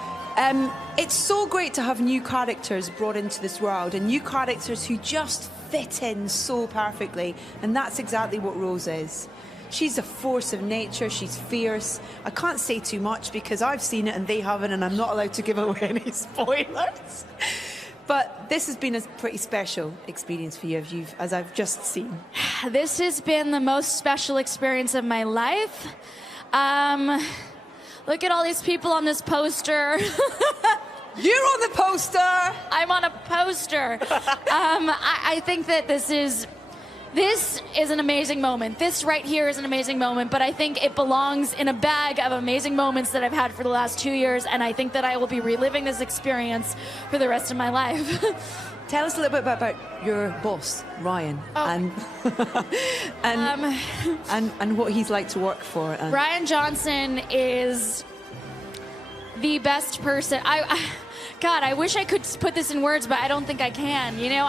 It's so great to have new characters brought into this world and new characters who just fit in so perfectly. And that's exactly what Rose is. She's a force of nature. She's fierce. I can't say too much because I've seen it and they haven't, and I'm not allowed to give away any spoilers. But this has been a pretty special experience for you, as I've just seen. This has been the most special experience of my life. Look at all these people on this poster. You're on the poster! I'm on a poster. I think that this is an amazing moment. This right here is an amazing moment, but I think it belongs in a bag of amazing moments that I've had for the last 2 years, and I think that I will be reliving this experience for the rest of my life. Tell us a little bit about your boss, Ryan, and what he's like to work for. Ryan Johnson is the best person. God, I wish I could put this in words, but I don't think I can. You know,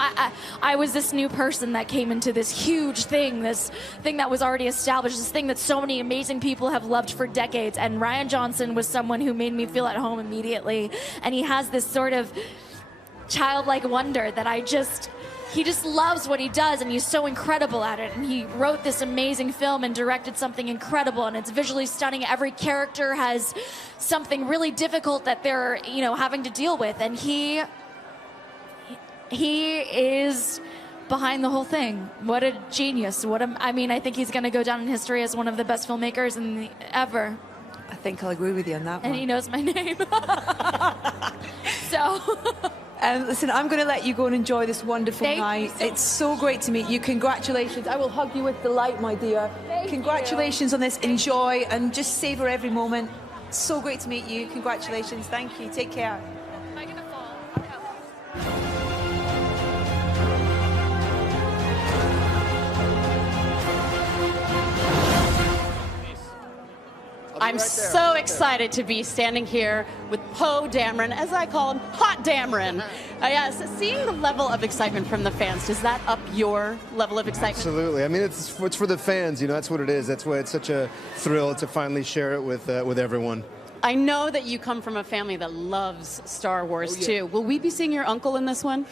I was this new person that came into this huge thing, this thing that was already established, this thing that so many amazing people have loved for decades. And Ryan Johnson was someone who made me feel at home immediately. And he has this sort of childlike wonder that he just loves what he does, and he's so incredible at it. And he wrote this amazing film and directed something incredible, and it's visually stunning. Every character has something really difficult that they're, you know, having to deal with, and he is behind the whole thing. What a genius! I mean, I think he's going to go down in history as one of the best filmmakers ever. I think I'll agree with you on that one. And he knows my name. So. Listen, I'm going to let you go and enjoy this wonderful night. It's so great to meet you. Congratulations. I will hug you with delight, my dear. Congratulations on this. Enjoy and just savor every moment. So great to meet you. Congratulations. Thank you. Take care. Am I going to fall? I'm so excited to be standing here with Poe Dameron, as I call him, Hot Dameron. Yes, seeing the level of excitement from the fans, does that up your level of excitement? Absolutely. I mean, it's for the fans, you know, that's what it is. That's why it's such a thrill to finally share it with everyone. I know that you come from a family that loves Star Wars, too. Will we be seeing your uncle in this one?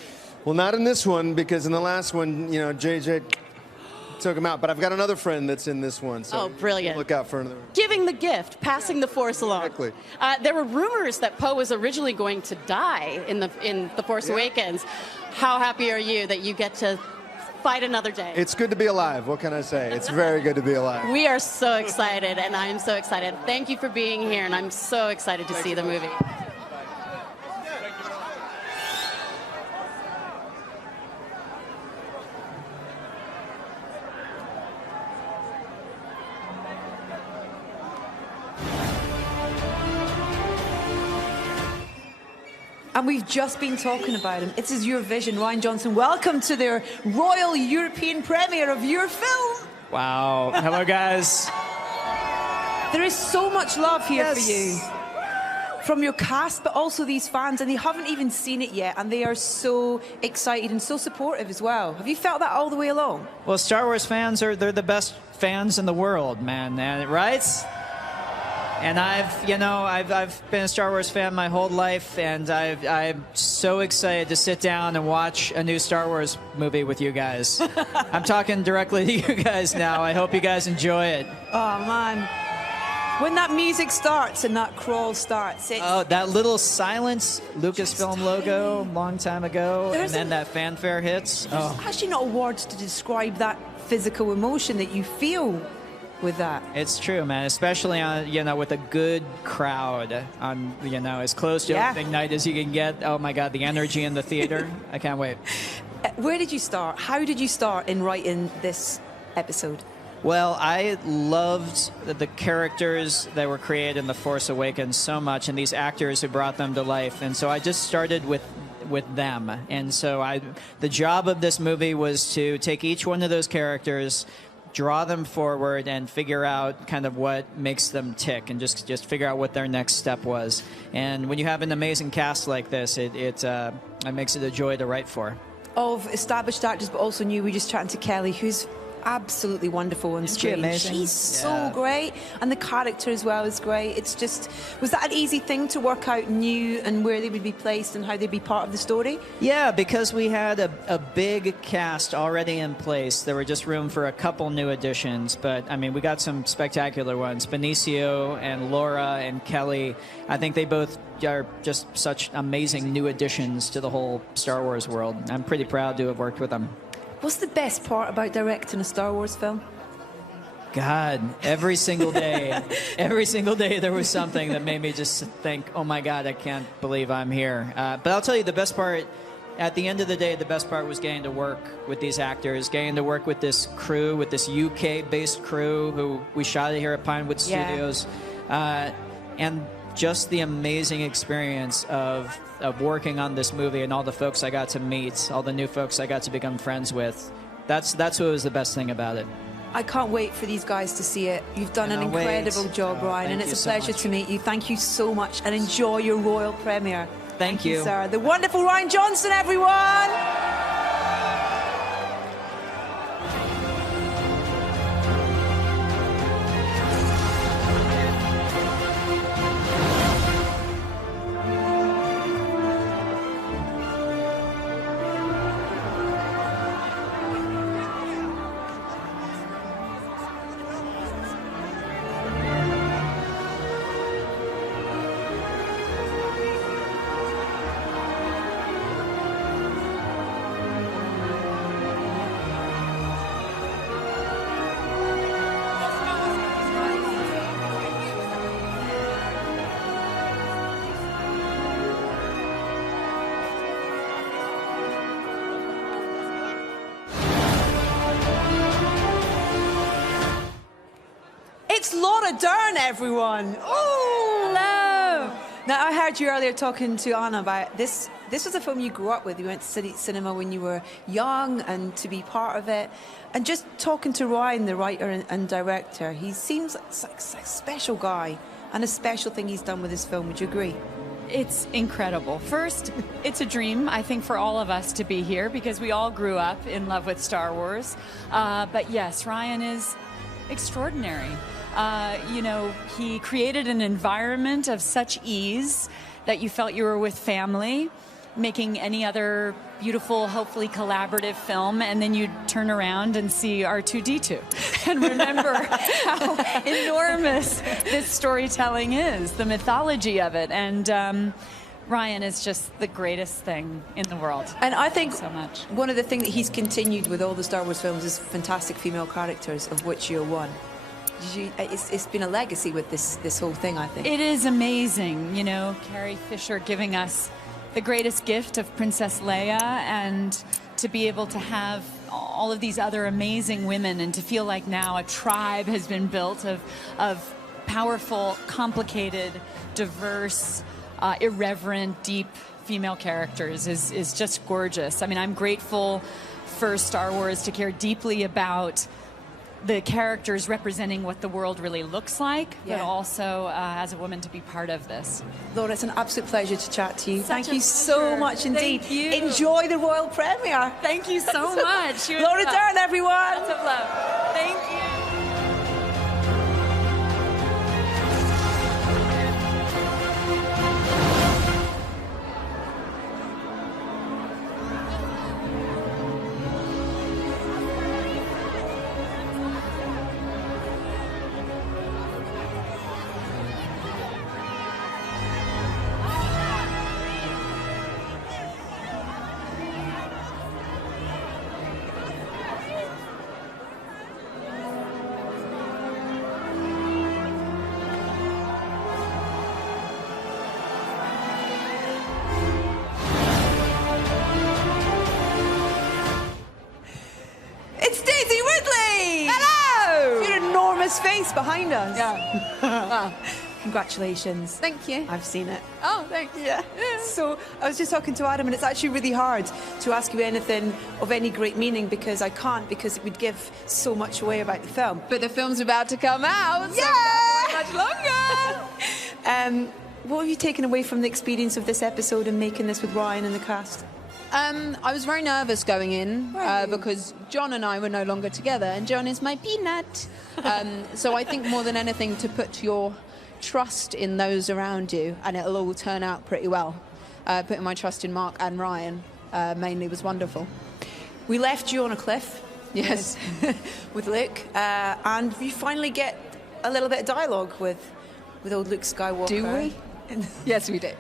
Well, not in this one, because in the last one, you know, JJ took him out. But I've got another friend that's in this one. So brilliant. Look out for another. Giving the gift, passing the Force along. Exactly. There were rumors that Poe was originally going to die in the Force Awakens. How happy are you that you get to fight another day? It's good to be alive. What can I say? It's very good to be alive. We are so excited, and I am so excited. Thank you for being here, and I'm so excited to see the movie. And we've just been talking about him. This is your vision, Ryan Johnson. Welcome to their Royal European premiere of your film. Wow. Hello, guys. There is so much love here for you. From your cast, but also these fans, and they haven't even seen it yet, and they are so excited and so supportive as well. Have you felt that all the way along? Well, Star Wars fans they're the best fans in the world, man, right? And I've been a Star Wars fan my whole life, and I'm so excited to sit down and watch a new Star Wars movie with you guys. I'm talking directly to you guys now. I hope you guys enjoy it. Oh, man. When that music starts and that crawl starts, it's... that little silence Lucasfilm logo a long time ago, and then that fanfare hits. There's actually not words to describe that physical emotion that you feel with that. It's true, man, especially on, with a good crowd on, as close to opening night as you can get. Oh my God, the energy in the theater. I can't wait. Where did you start? How did you start in writing this episode? Well, I loved the characters that were created in The Force Awakens so much, and these actors who brought them to life. And so I just started with them. And so the job of this movie was to take each one of those characters, draw them forward, and figure out kind of what makes them tick, and just figure out what their next step was. And when you have an amazing cast like this, it makes it a joy to write for. Of established actors, but also new. We were just chatting to Kelly, who's absolutely wonderful on screen. amazing? She's so great, and the character as well is great. It's just, was that an easy thing to work out new and where they would be placed and how they'd be part of the story? Yeah, because we had a big cast already in place. There were just room for a couple new additions, but I mean, we got some spectacular ones. Benicio and Laura and Kelly, I think they both are just such amazing new additions to the whole Star Wars world. I'm pretty proud to have worked with them. What's the best part about directing a Star Wars film? God, every single day there was something that made me just think, oh my God, I can't believe I'm here. But I'll tell you, the best part, at the end of the day, the best part was getting to work with these actors, getting to work with this crew, with this UK-based crew who we shot it here at Pinewood Studios. And just the amazing experience of working on this movie and all the folks I got to meet, all the new folks I got to become friends with. That's what was the best thing about it. I can't wait for these guys to see it. You've done an incredible job, Ryan, and it's a pleasure to meet you. Thank you so much, and enjoy your royal premiere. Thank you, Sarah. The wonderful Ryan Johnson, everyone! Dern, everyone. Oh, hello. Now, I heard you earlier talking to Anna about this. This was a film you grew up with. You went to cinema when you were young, and to be part of it. And just talking to Ryan, the writer and director, he seems like a special guy, and a special thing he's done with this film. Would you agree? It's incredible. First, it's a dream, I think, for all of us to be here because we all grew up in love with Star Wars. But yes, Ryan is extraordinary. You know, he created an environment of such ease that you felt you were with family, making any other beautiful, hopefully collaborative film, and then you'd turn around and see R2-D2 and remember how enormous this storytelling is, the mythology of it. And Ryan is just the greatest thing in the world. And I think so much. One of the things that he's continued with all the Star Wars films is fantastic female characters, of which you're one. It's been a legacy with this whole thing, I think. It is amazing, you know, Carrie Fisher giving us the greatest gift of Princess Leia, and to be able to have all of these other amazing women, and to feel like now a tribe has been built of powerful, complicated, diverse, irreverent, deep female characters is just gorgeous. I mean, I'm grateful for Star Wars to care deeply about the characters representing what the world really looks like, but also as a woman to be part of this. Laura, it's an absolute pleasure to chat to you. Thank you so so much indeed. Thank you. Enjoy the royal premiere. Thank you so much. Laura Dern, everyone. Lots of love. Thank you. Face behind us. Yeah. Wow. Congratulations. Thank you. I've seen it. Oh, thanks. Yeah. So I was just talking to Adam, and it's actually really hard to ask you anything of any great meaning because I can't, because it would give so much away about the film. But the film's about to come out. Yeah. So much longer. What have you taken away from the experience of this episode and making this with Ryan and the cast? I was very nervous going in because John and I were no longer together, and John is my peanut. So I think more than anything to put your trust in those around you, and it'll all turn out pretty well. Putting my trust in Mark and Ryan mainly was wonderful. We left you on a cliff. Yes. With Luke, and we finally get a little bit of dialogue with old Luke Skywalker. Do we? Yes, we do.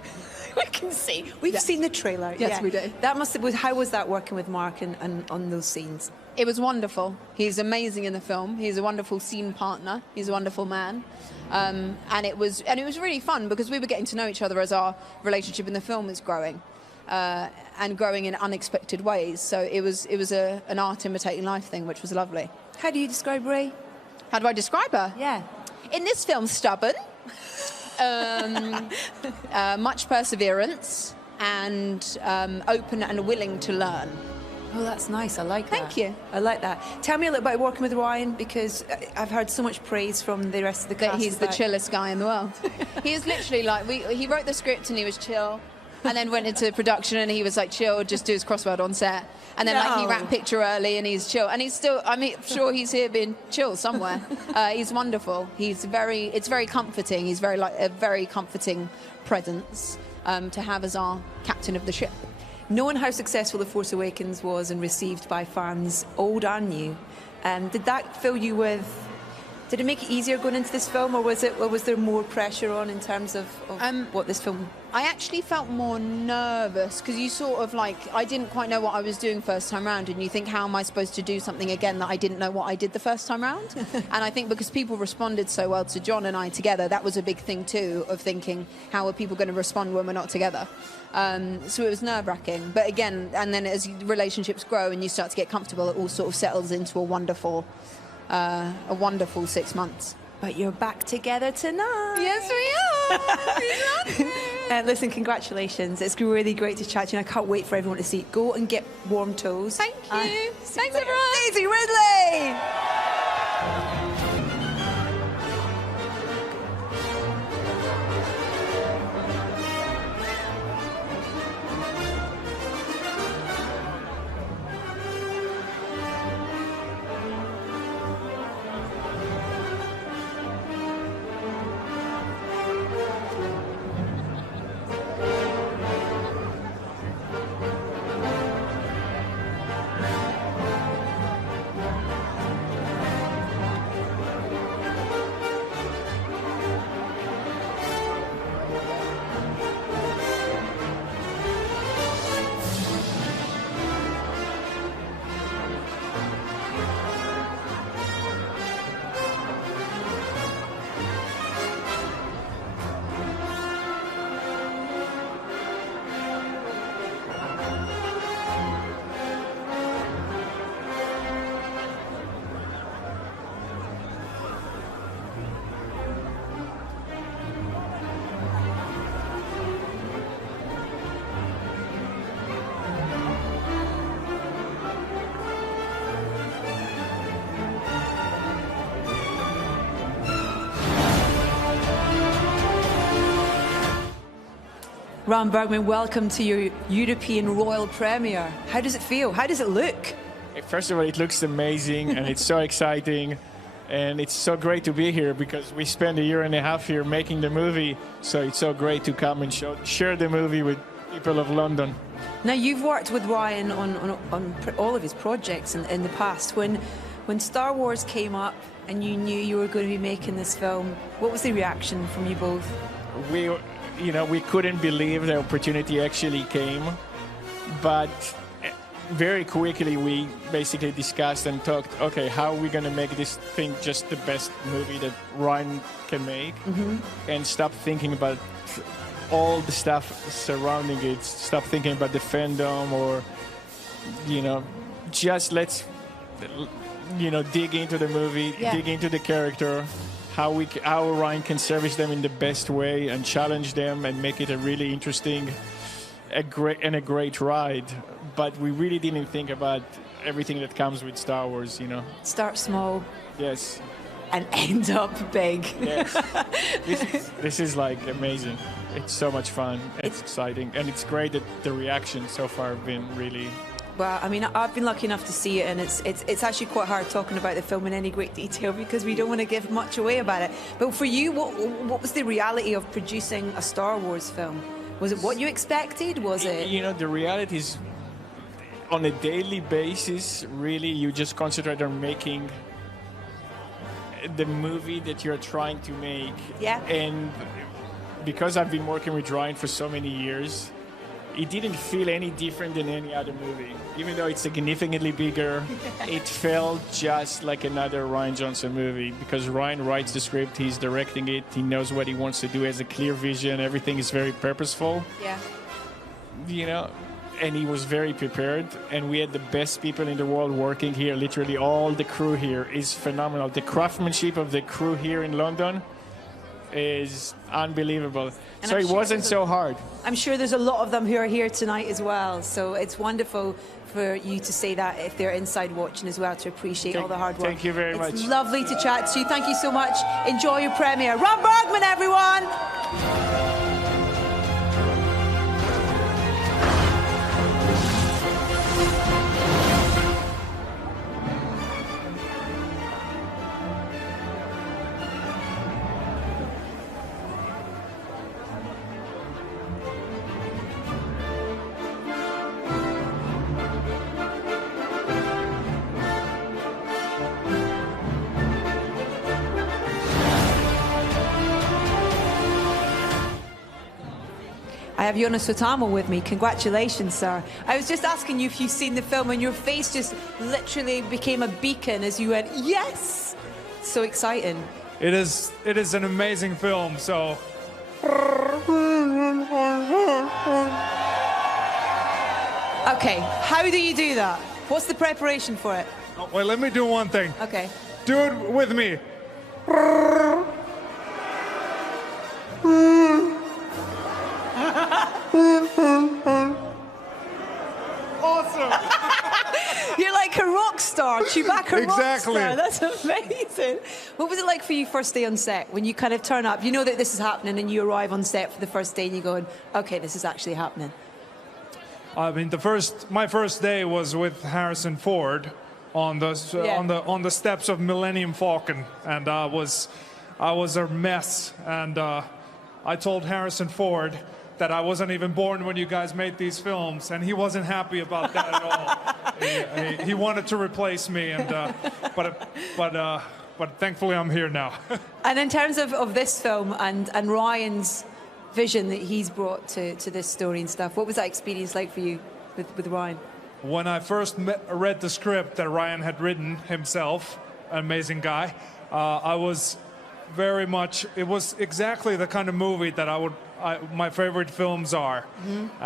We can see. We've seen the trailer. Yes, we do. That must have. How was that working with Mark and on those scenes? It was wonderful. He's amazing in the film. He's a wonderful scene partner. He's a wonderful man, and it was really fun because we were getting to know each other as our relationship in the film is growing, and growing in unexpected ways. So it was an art imitating life thing, which was lovely. How do you describe Ray? How do I describe her? Yeah. In this film, stubborn. Much perseverance and open and willing to learn. Oh, that's nice. I like that. Thank you. I like that. Tell me a little about working with Ryan, because I've heard so much praise from the rest of the cast. That he's the chillest guy in the world. He is literally like, he wrote the script and he was chill, and then went into production and he was like chill, just do his crossbird on set. And then like he wrapped picture early and he's chill. And he's still, I mean, sure he's here being chill somewhere. He's wonderful. It's very comforting. He's very like a very comforting presence to have as our captain of the ship. Knowing how successful The Force Awakens was and received by fans, old and new, did that fill you with... Did it make it easier going into this film, or was there more pressure on in terms of what this film... I actually felt more nervous because you sort of like, I didn't quite know what I was doing first time round, and you think, how am I supposed to do something again that I didn't know what I did the first time round? And I think because people responded so well to John and I together, that was a big thing too, of thinking, how are people going to respond when we're not together? So it was nerve-wracking. But again, and then as relationships grow and you start to get comfortable, it all sort of settles into a wonderful 6 months. But you're back together tonight. Yes, we are. Listen, congratulations. It's really great to chat to you, and I can't wait for everyone to see it. Go and get warm toes. Thank you. Thanks, everyone. Daisy Ridley! Ron Bergman, welcome to your European royal premiere. How does it feel? How does it look? First of all, it looks amazing and it's so exciting. And it's so great to be here because we spent 1.5 years here making the movie. So it's so great to come and share the movie with people of London. Now, you've worked with Ryan on all of his projects in the past. When Star Wars came up and you knew you were going to be making this film, what was the reaction from you both? We couldn't believe the opportunity actually came, but very quickly we basically discussed and talked, okay, how are we going to make this thing just the best movie that Ryan can make, and stop thinking about all the stuff surrounding it, stop thinking about the fandom or, just let's, dig into the movie, dig into the character, how Ryan can service them in the best way and challenge them and make it a really interesting, a great ride. But we really didn't think about everything that comes with Star Wars, Start small. Yes. And end up big. Yes. This is like amazing. It's so much fun. It's exciting, and it's great that the reactions so far have been really. Well, I mean, I've been lucky enough to see it, and it's actually quite hard talking about the film in any great detail because we don't want to give much away about it. But for you, what was the reality of producing a Star Wars film? Was it what you expected? Was it? You know, the reality is, on a daily basis, really, you just concentrate on making the movie that you're trying to make. Yeah. And because I've been working with Ryan for so many years, it didn't feel any different than any other movie. Even though it's significantly bigger, it felt just like another Rian Johnson movie because Ryan writes the script, he's directing it, he knows what he wants to do, has a clear vision, everything is very purposeful. Yeah. You know, and he was very prepared, and we had the best people in the world working here. Literally all the crew here is phenomenal. The craftsmanship of the crew here in London is unbelievable. And so I'm it sure wasn't so hard. I'm sure there's a lot of them who are here tonight as well. So it's wonderful for you to say that if they're inside watching as well, to appreciate all the hard work. Thank you very much. It's lovely to chat to you. Thank you so much. Enjoy your premiere. Ron Bergman, everyone! I have Jonas Sotamo with me. Congratulations, sir. I was just asking you if you've seen the film, and your face just literally became a beacon as you went, yes! So exciting. It is an amazing film, so... Okay, how do you do that? What's the preparation for it? Oh, wait, let me do one thing. Okay. Do it with me. Awesome. You're like a rock star, Chewbacca Exactly. rock star. That's amazing. What was it like for you first day on set when you kind of turn up? You know that this is happening, and you arrive on set for the first day, and you're going, "Okay, this is actually happening." I mean, my first day was with Harrison Ford on the steps of Millennium Falcon, and I was a mess. And I told Harrison Ford that I wasn't even born when you guys made these films, and he wasn't happy about that at all. He wanted to replace me, and but thankfully I'm here now. And in terms of this film and Ryan's vision that he's brought to this story and stuff, what was that experience like for you with Ryan? When I first read the script that Ryan had written himself, an amazing guy, I was very much, it was exactly the kind of movie that my favorite films are. Mm-hmm.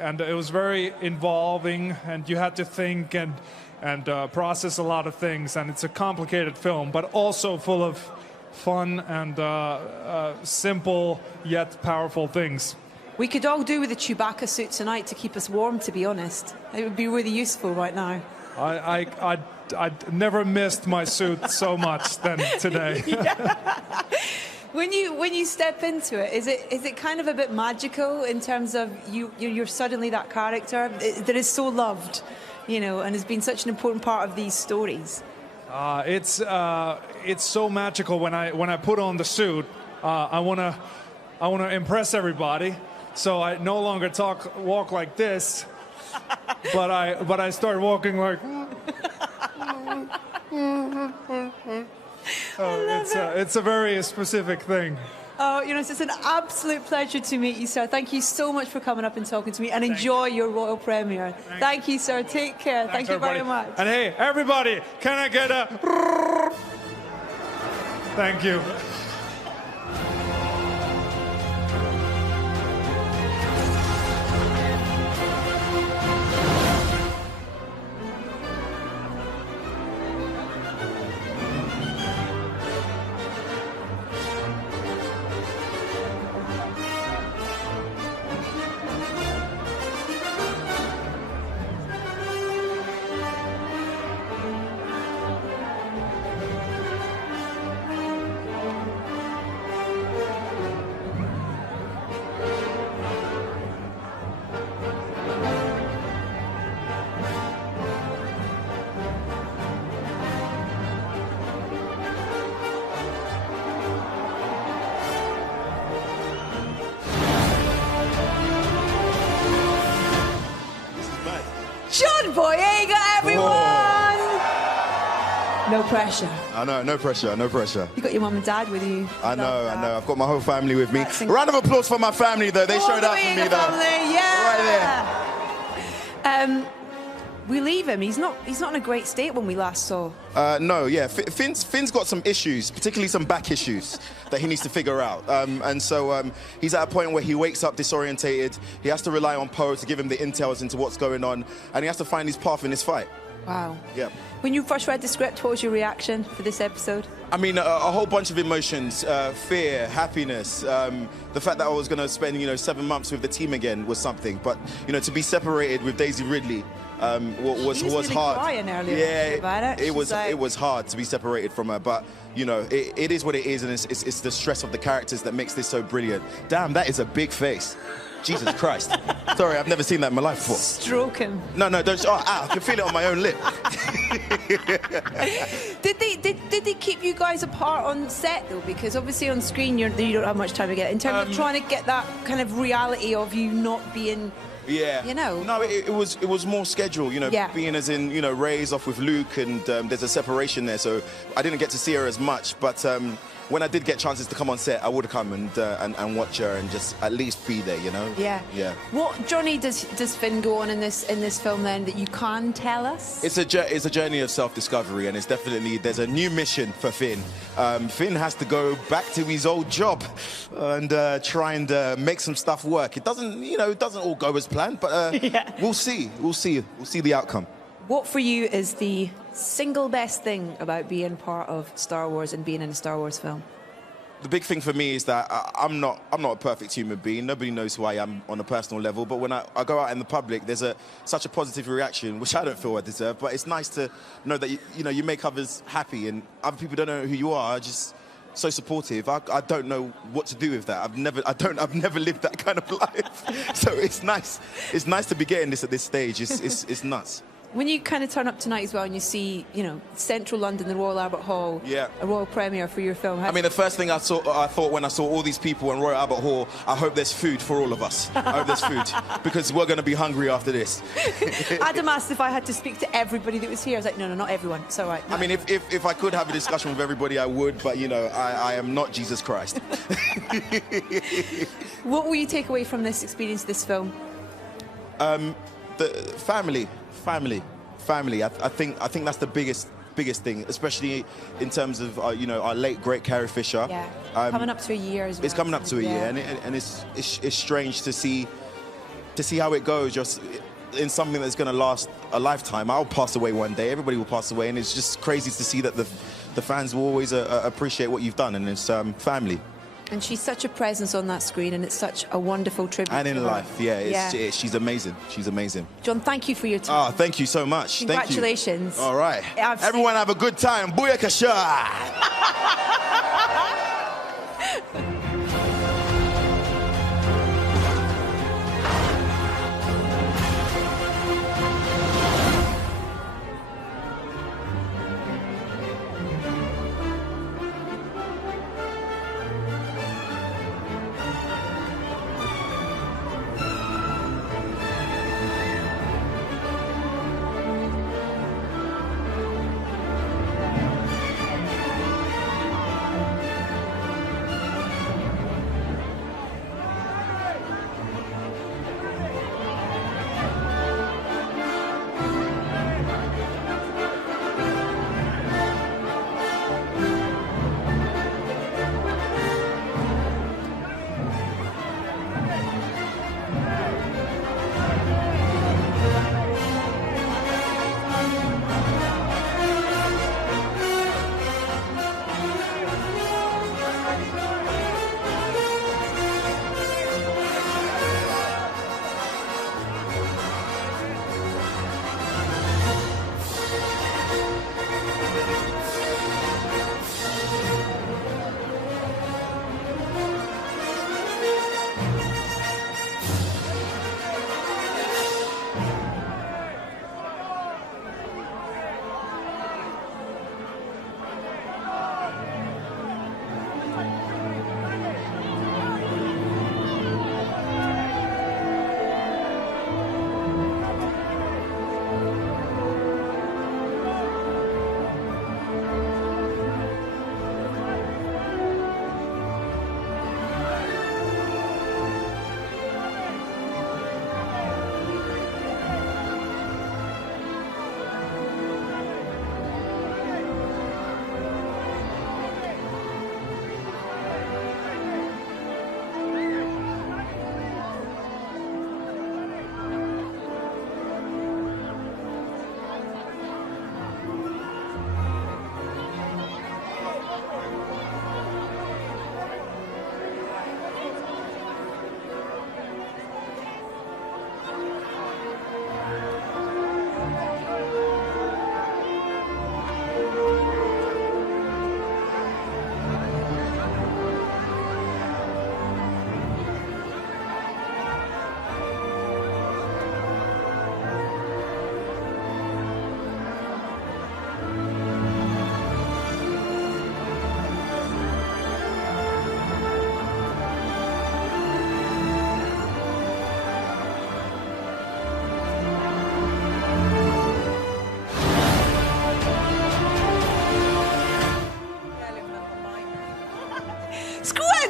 And it was very involving, and you had to think and process a lot of things, and it's a complicated film, but also full of fun and simple yet powerful things. We could all do with a Chewbacca suit tonight to keep us warm, to be honest. It would be really useful right now. I never missed my suit so much than today. When you step into it, is it kind of a bit magical in terms of you're suddenly that character that is so loved, you know, and has been such an important part of these stories? It's so magical when I put on the suit. I wanna impress everybody, so I no longer walk like this, but I start walking like. It's a very specific thing. Oh, you know, it's an absolute pleasure to meet you, sir. Thank you so much for coming up and talking to me, and enjoy your royal premiere. Thank you, sir. Take care. Thanks, Thank you very everybody. much. And hey, everybody, can I get a... Thank you. No pressure. I know, no pressure, no pressure. You got your mum and dad with you. I know. I've got my whole family with me. That's Round of applause for my family, though. They showed up for me, though. Family, yeah. Right there. We leave him. He's not in a great state when we last saw. No, yeah. Finn's got some issues, particularly some back issues that he needs to figure out. And so he's at a point where he wakes up disorientated. He has to rely on Poe to give him the intels into what's going on, and he has to find his path in this fight. Wow. Yeah. When you first read the script, what was your reaction for this episode? I mean, a whole bunch of emotions, fear, happiness. The fact that I was going to spend, 7 months with the team again was something. But, to be separated with Daisy Ridley was really hard. Crying earlier yeah, it was hard to be separated from her. But, it is what it is, and it's the stress of the characters that makes this so brilliant. Damn, that is a big face. Jesus Christ. Sorry, I've never seen that in my life before. Stroke him. No, don't. I can feel it on my own lip. Did they keep you guys apart on set though? Because obviously on screen you don't have much time to get. In terms of trying to get that kind of reality of you not being. Yeah. No, it was more scheduled, being as in, Ray's off with Luke, and there's a separation there, so I didn't get to see her as much, but when I did get chances to come on set, I would have come and watch her and just at least be there, Yeah. Yeah. What journey does Finn go on in this film then that you can tell us? It's a journey of self-discovery, and there's a new mission for Finn. Finn has to go back to his old job and try and make some stuff work. It doesn't all go as planned, but we'll see. We'll see the outcome. What for you is the single best thing about being part of Star Wars and being in a Star Wars film? The big thing for me is that I'm not a perfect human being. Nobody knows who I am on a personal level. But when I go out in the public, there's such a positive reaction, which I don't feel I deserve. But it's nice to know that you make others happy, and other people don't know who you are. Just so supportive. I don't know what to do with that. I've never lived that kind of life. So it's nice. It's nice to be getting this at this stage. It's nuts. When you kind of turn up tonight as well and you see, Central London, the Royal Albert Hall, a royal premiere for your film. I mean, the first thing I thought when I saw all these people in Royal Albert Hall, I hope there's food for all of us. I hope there's food, because we're going to be hungry after this. Adam asked if I had to speak to everybody that was here. I was like, no, not everyone. It's all right. No. I mean, if I could have a discussion with everybody, I would, but, I am not Jesus Christ. What will you take away from this experience, this film? The family. I think that's the biggest thing, especially in terms of our late great Carrie Fisher. Yeah, coming up to a year as well. It's coming up to a year, and it's strange to see how it goes. Just in something that's going to last a lifetime. I'll pass away one day. Everybody will pass away, and it's just crazy to see that the fans will always appreciate what you've done, and it's family. And she's such a presence on that screen, and it's such a wonderful tribute. And in life, she's amazing. She's amazing. John, thank you for your time. Oh, thank you so much. Congratulations. Thank you. All right. Everyone have a good time. Booyakasha!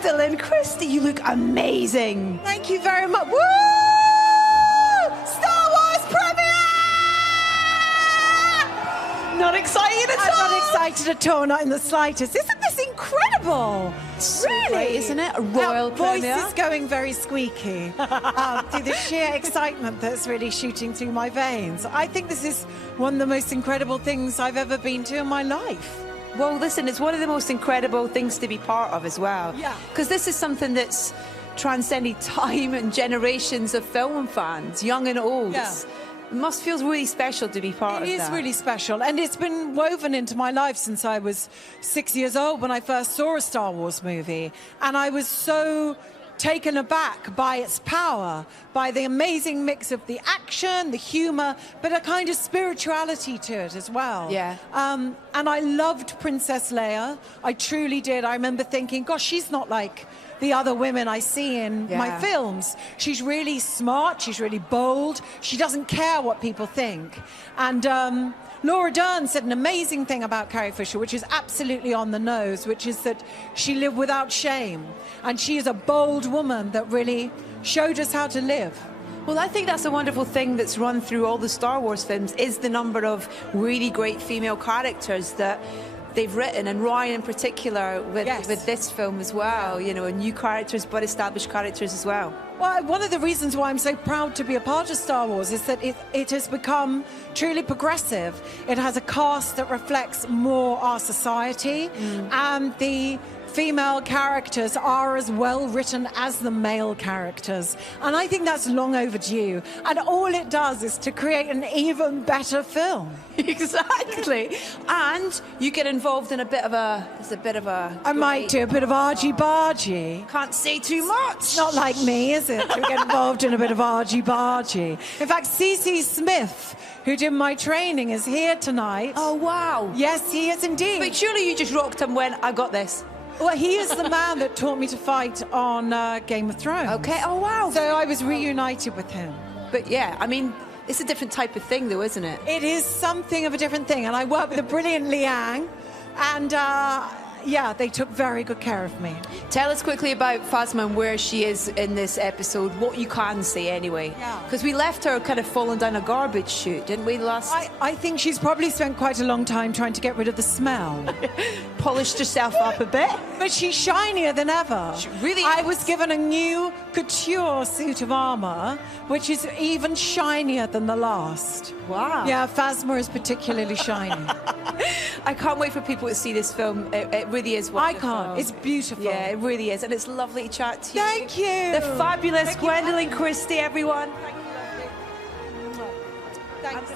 Gwendolyn Christie, you look amazing. Thank you very much. Woo! Star Wars premiere! Not excited at all? I'm not excited at all, not in the slightest. Isn't this incredible? Really? Great, isn't it? A royal premiere. Voice is going very squeaky through the sheer excitement that's really shooting through my veins. I think this is one of the most incredible things I've ever been to in my life. Well, listen, it's one of the most incredible things to be part of as well. Yeah. Because this is something that's transcended time and generations of film fans, young and old. Yeah. It must feel really special to be part of that. It is really special, and it's been woven into my life since I was 6 years old when I first saw a Star Wars movie, and I was so taken aback by its power, by the amazing mix of the action, the humor, but a kind of spirituality to it as well. Yeah. And I loved Princess Leia. I truly did. I remember thinking, gosh, she's not like the other women I see in my films. She's really smart, she's really bold, she doesn't care what people think. And Laura Dern said an amazing thing about Carrie Fisher, which is absolutely on the nose, which is that she lived without shame. And she is a bold woman that really showed us how to live. Well, I think that's a wonderful thing that's run through all the Star Wars films, is the number of really great female characters that they've written, and Ryan in particular with this film as well, you know, new characters but established characters as well. Well, one of the reasons why I'm so proud to be a part of Star Wars is that it has become truly progressive. It has a cast that reflects more our society, and the female characters are as well written as the male characters. And I think that's long overdue. And all it does is to create an even better film. Exactly. And you get involved in a bit of a... I might do a bit of argy-bargy. Can't say too much. It's not like me, is it? To get involved in a bit of argy-bargy. In fact, C.C. Smith, who did my training, is here tonight. Oh, wow. Yes, he is indeed. But surely you just rocked him when I got this. Well, he is the man that taught me to fight on Game of Thrones. Okay, oh wow. So I was reunited with him. But yeah, I mean, it's a different type of thing though, isn't it? It is something of a different thing. And I worked with the brilliant Liang. And yeah, they took very good care of me. Tell us quickly about Phasma and where she is in this episode, what you can say anyway. Yeah. Because we left her kind of falling down a garbage chute, didn't we, last... I think she's probably spent quite a long time trying to get rid of the smell. Polished herself up a bit. But she's shinier than ever. She really I is. was given a new couture suit of armor, which is even shinier than the last. Wow. Yeah, Phasma is particularly shiny. I can't wait for people to see this film. It really is wonderful. I can't. It's beautiful. Yeah, it really is. And it's lovely to chat to you. Thank you. The fabulous Gwendolyn Christie, everyone. Thanks,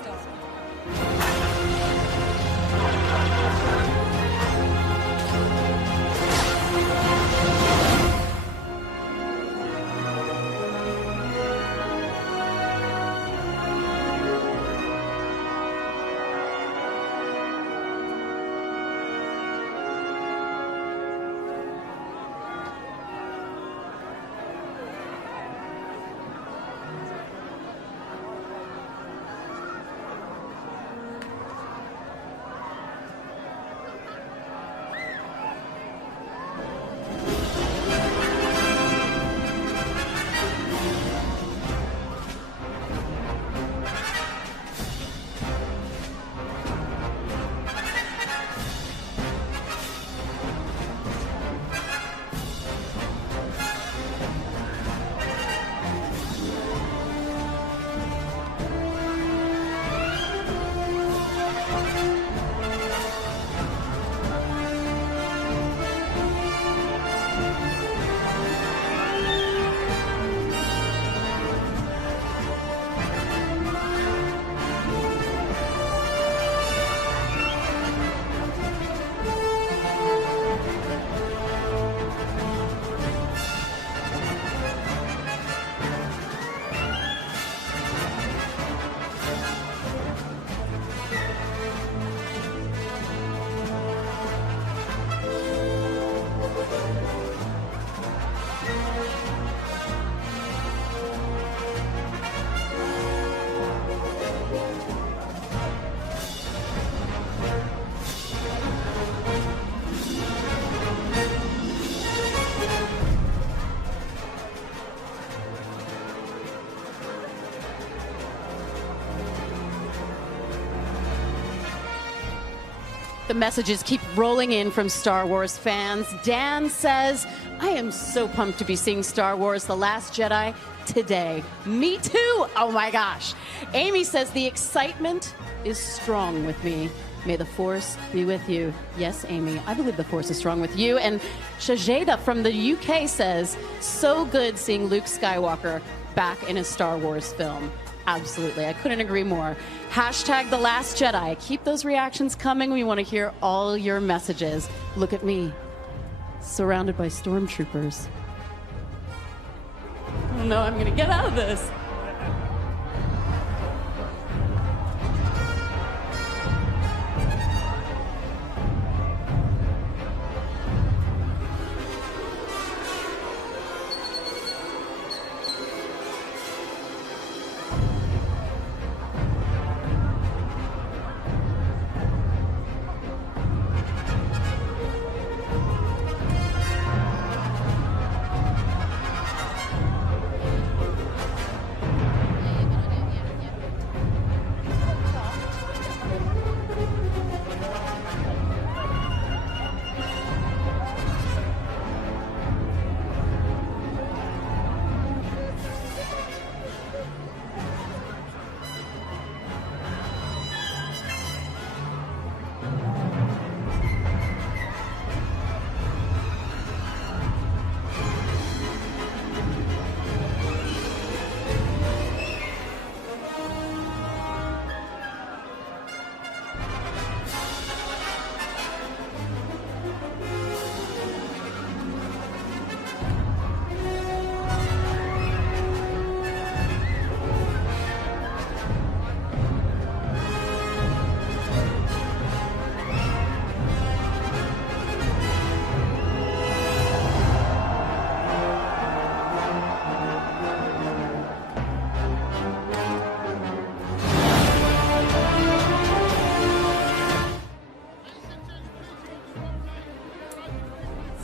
The messages keep rolling in from Star Wars fans. Dan says, I am so pumped to be seeing Star Wars The Last Jedi today. Me too. Oh my gosh. Amy says, the excitement is strong with me. May the Force be with you. Yes, Amy, I believe the Force is strong with you. And Shajeda from the UK says, so good seeing Luke Skywalker back in a Star Wars film. Absolutely, I couldn't agree more. Hashtag The Last Jedi. Keep those reactions coming. We want to hear all your messages. Look at me, surrounded by stormtroopers. Oh no, I'm going to get out of this.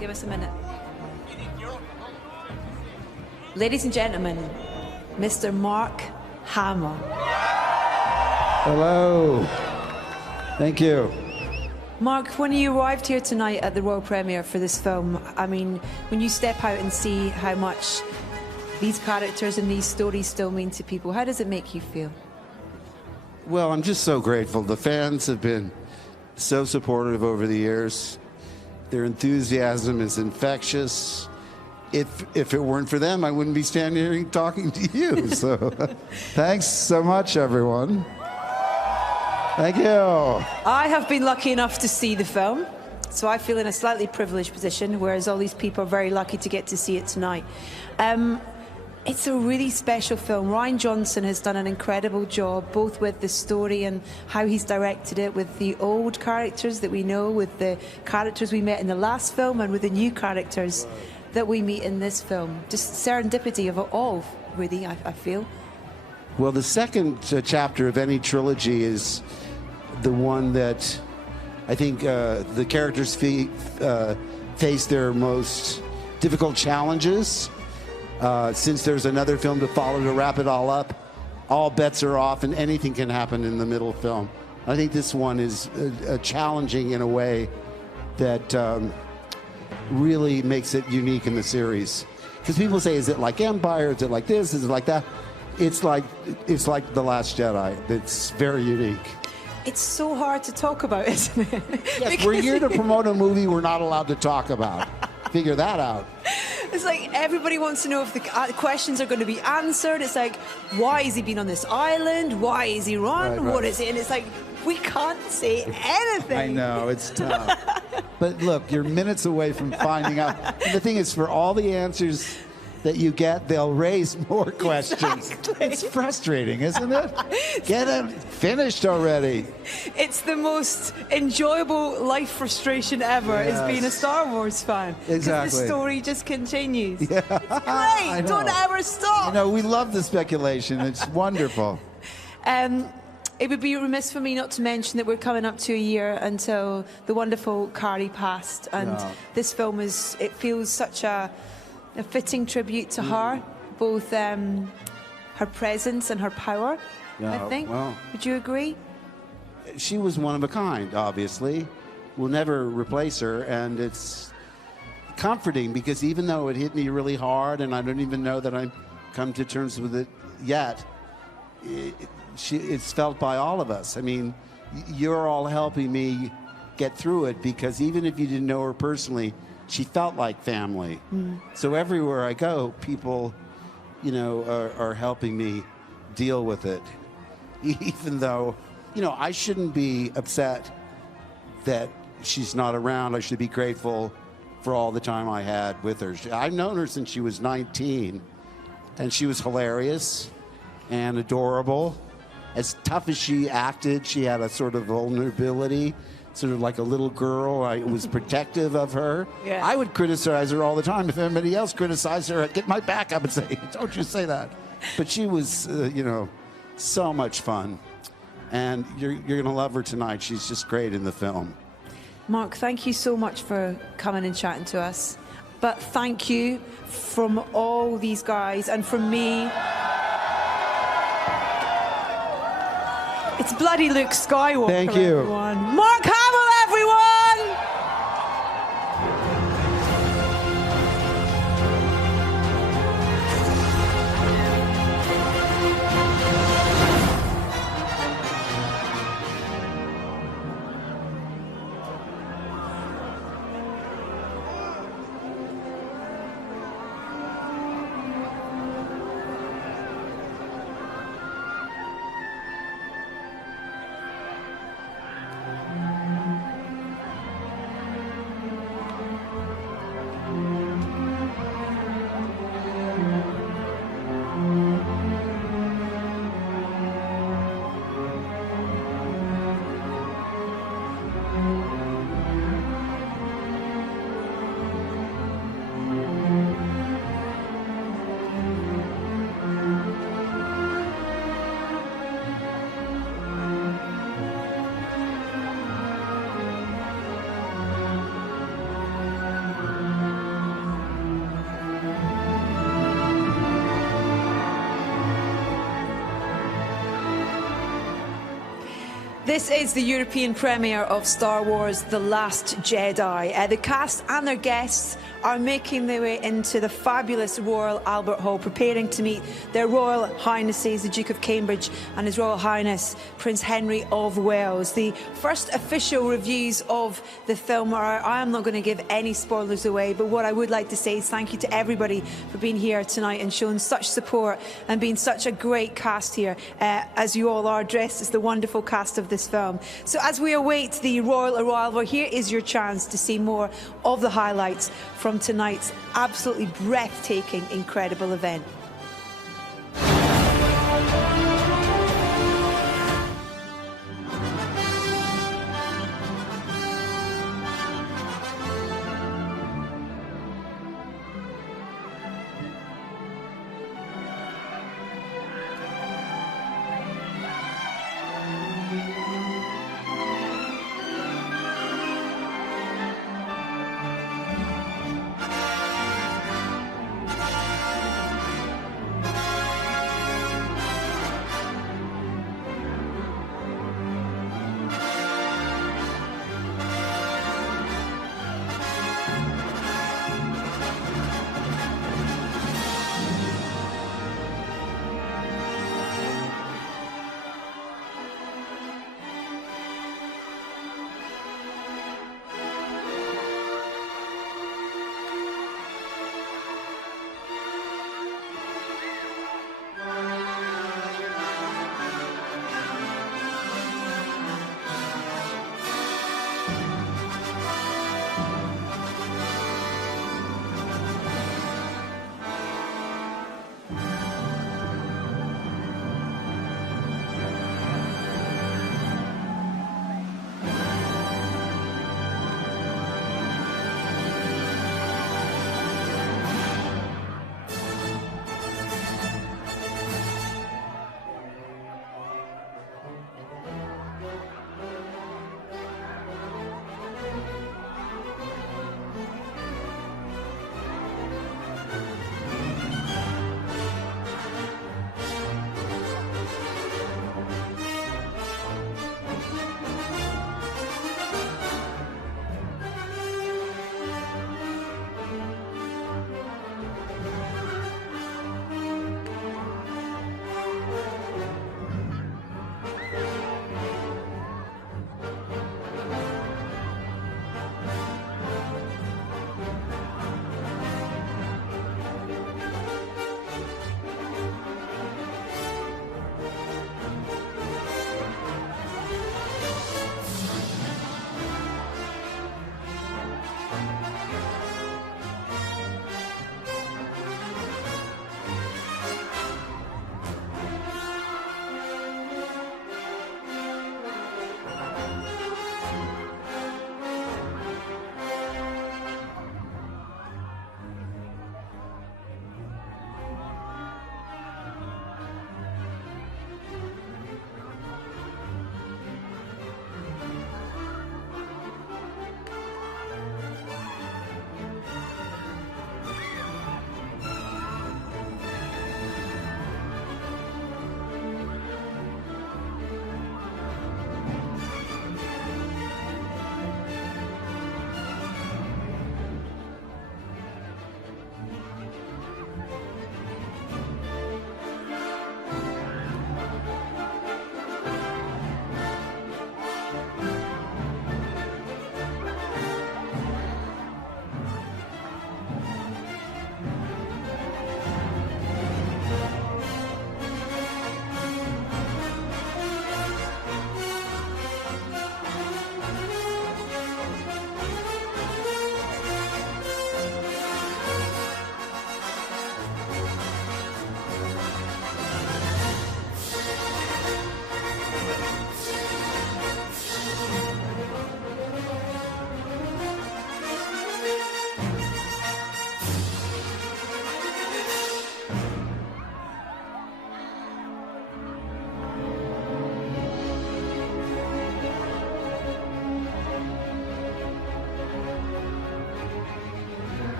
Give us a minute. Ladies and gentlemen, Mr. Mark Hamill. Hello. Thank you. Mark, when you arrived here tonight at the Royal Premiere for this film, I mean, when you step out and see how much these characters and these stories still mean to people, how does it make you feel? Well, I'm just so grateful. The fans have been so supportive over the years. Their enthusiasm is infectious. If it weren't for them, I wouldn't be standing here talking to you. So thanks so much, everyone. Thank you. I have been lucky enough to see the film, so I feel in a slightly privileged position, whereas all these people are very lucky to get to see it tonight. It's a really special film. Rian Johnson has done an incredible job, both with the story and how he's directed it, with the old characters that we know, with the characters we met in the last film, and with the new characters that we meet in this film. Just serendipity of it all, really, I feel. Well, the second chapter of any trilogy is the one that I think the characters face their most difficult challenges. Since there's another film to follow to wrap it all up, all bets are off and anything can happen in the middle film. I think this one is challenging in a way that really makes it unique in the series. Because people say, is it like Empire? Is it like this? Is it like that? It's like The Last Jedi. It's very unique. It's so hard to talk about, isn't it? Yes, we're here to promote a movie we're not allowed to talk about. Figure that out. It's like everybody wants to know if the questions are going to be answered. It's like, why has he been on this island? Why is he run? Right. What is it? And it's like, we can't say anything. I know, it's tough. But look, you're minutes away from finding out. And the thing is, for all the answers that you get, they'll raise more questions. Exactly. It's frustrating, isn't it? Get them finished already. It's the most enjoyable life frustration ever, is being a Star Wars fan. Exactly. Because the story just continues. Yeah. It's great. Don't ever stop. You know, we love the speculation. It's wonderful. It would be remiss for me not to mention that we're coming up to a year until the wonderful Carrie passed. And this film it feels such a fitting tribute to her, both her presence and her power, I think. Well, would you agree? she was one of a kind, obviously. will never replace her, and it's comforting because even though it hit me really hard, and I don't even know that I've come to terms with it yet, it's felt by all of us. I mean, you're all helping me get through it because even if you didn't know her personally, she felt like family. So everywhere I go, people, you know, are helping me deal with it. Even though, you know, I shouldn't be upset that she's not around. I should be grateful for all the time I had with her. I've known her since she was 19, and she was hilarious and adorable. As tough as she acted, she had a sort of vulnerability, sort of like a little girl. I was protective of her. Yeah. I would criticize her all the time. If anybody else criticized her, I'd get my back up and say, don't you say that. But she was, you know, so much fun. And you're going to love her tonight. She's just great in the film. Mark, thank you so much for coming and chatting to us. But thank you from all these guys and from me. It's bloody Luke Skywalker, Thank you. everyone. Mark Hamill, everyone! This is the European premiere of Star Wars The Last Jedi. The cast and their guests are making their way into the fabulous Royal Albert Hall, preparing to meet their Royal Highnesses, the Duke of Cambridge and His Royal Highness Prince Henry of Wales. The first official reviews of the film are out. I am not going to give any spoilers away, but what I would like to say is thank you to everybody for being here tonight and showing such support and being such a great cast here, as you all are dressed as the wonderful cast of this film. So as we await the royal arrival, here is your chance to see more of the highlights from tonight's absolutely breathtaking, incredible event.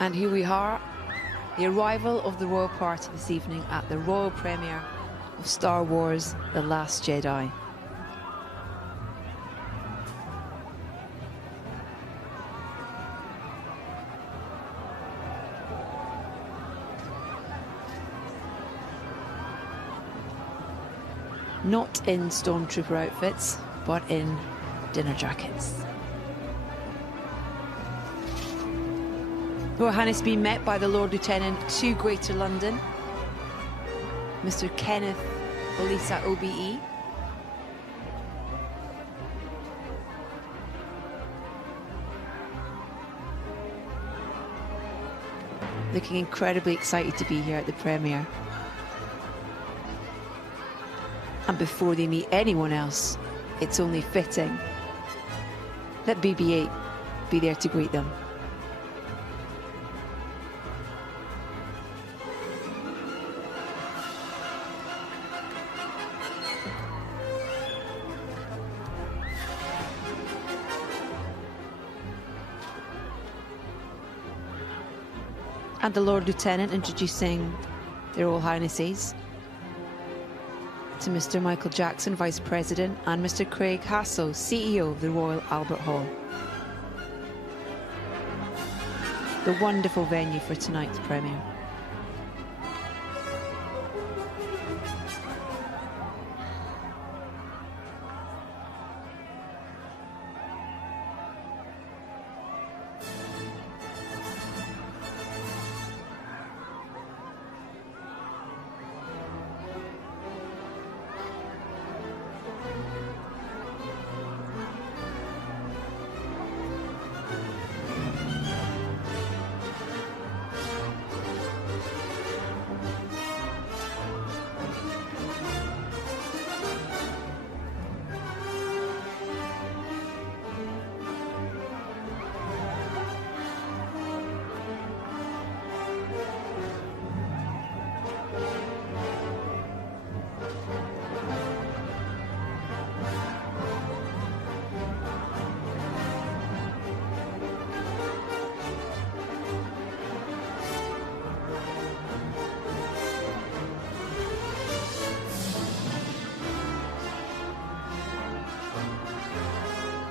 And here we are, the arrival of the royal party this evening at the royal premiere of Star Wars: The Last Jedi. Not in stormtrooper outfits, but in dinner jackets. Royal Highness being met by the Lord Lieutenant to Greater London, Mr. Kenneth Olisa OBE. Looking incredibly excited to be here at the premiere. And before they meet anyone else, it's only fitting that BB-8 be there to greet them. And the Lord Lieutenant introducing their Royal Highnesses to Mr. Michael Jackson, Vice President, and Mr. Craig Hassel, CEO of the Royal Albert Hall. The wonderful venue for tonight's premiere.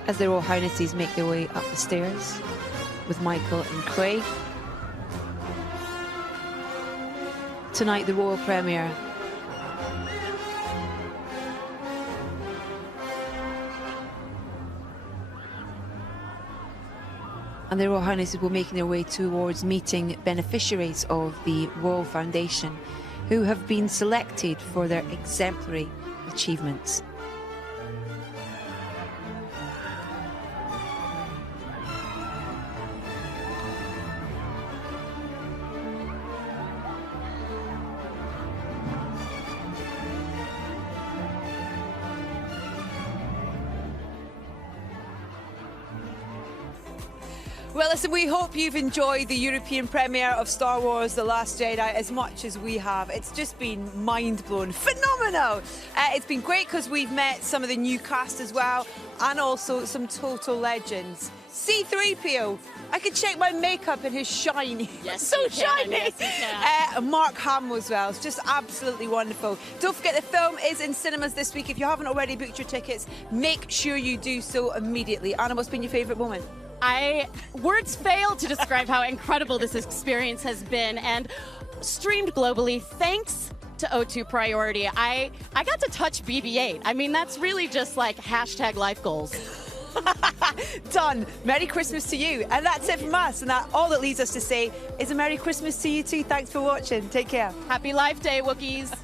As their Royal Highnesses make their way up the stairs with Michael and Craig. Tonight, the royal premiere. And their Royal Highnesses will making their way towards meeting beneficiaries of the Royal Foundation who have been selected for their exemplary achievements. Well, listen, we hope you've enjoyed the European premiere of Star Wars: The Last Jedi as much as we have. It's just been mind-blowing, phenomenal. It's been great because we've met some of the new cast as well, and also some total legends. C-3PO, I could check my makeup and his shiny. Yes, so you can. shiny. Yes, you can. Mark Hamill as well. It's just absolutely wonderful. Don't forget the film is in cinemas this week. If you haven't already booked your tickets, make sure you do so immediately. Anna, what's been your favourite moment? Words fail to describe how incredible this experience has been, and streamed globally thanks to O2 Priority. I got to touch BB-8. I mean, that's really just like hashtag life goals. Done. Merry Christmas to you. And that's it from us. And all that leaves us to say is a Merry Christmas to you too. Thanks for watching. Take care. Happy Life Day, Wookiees.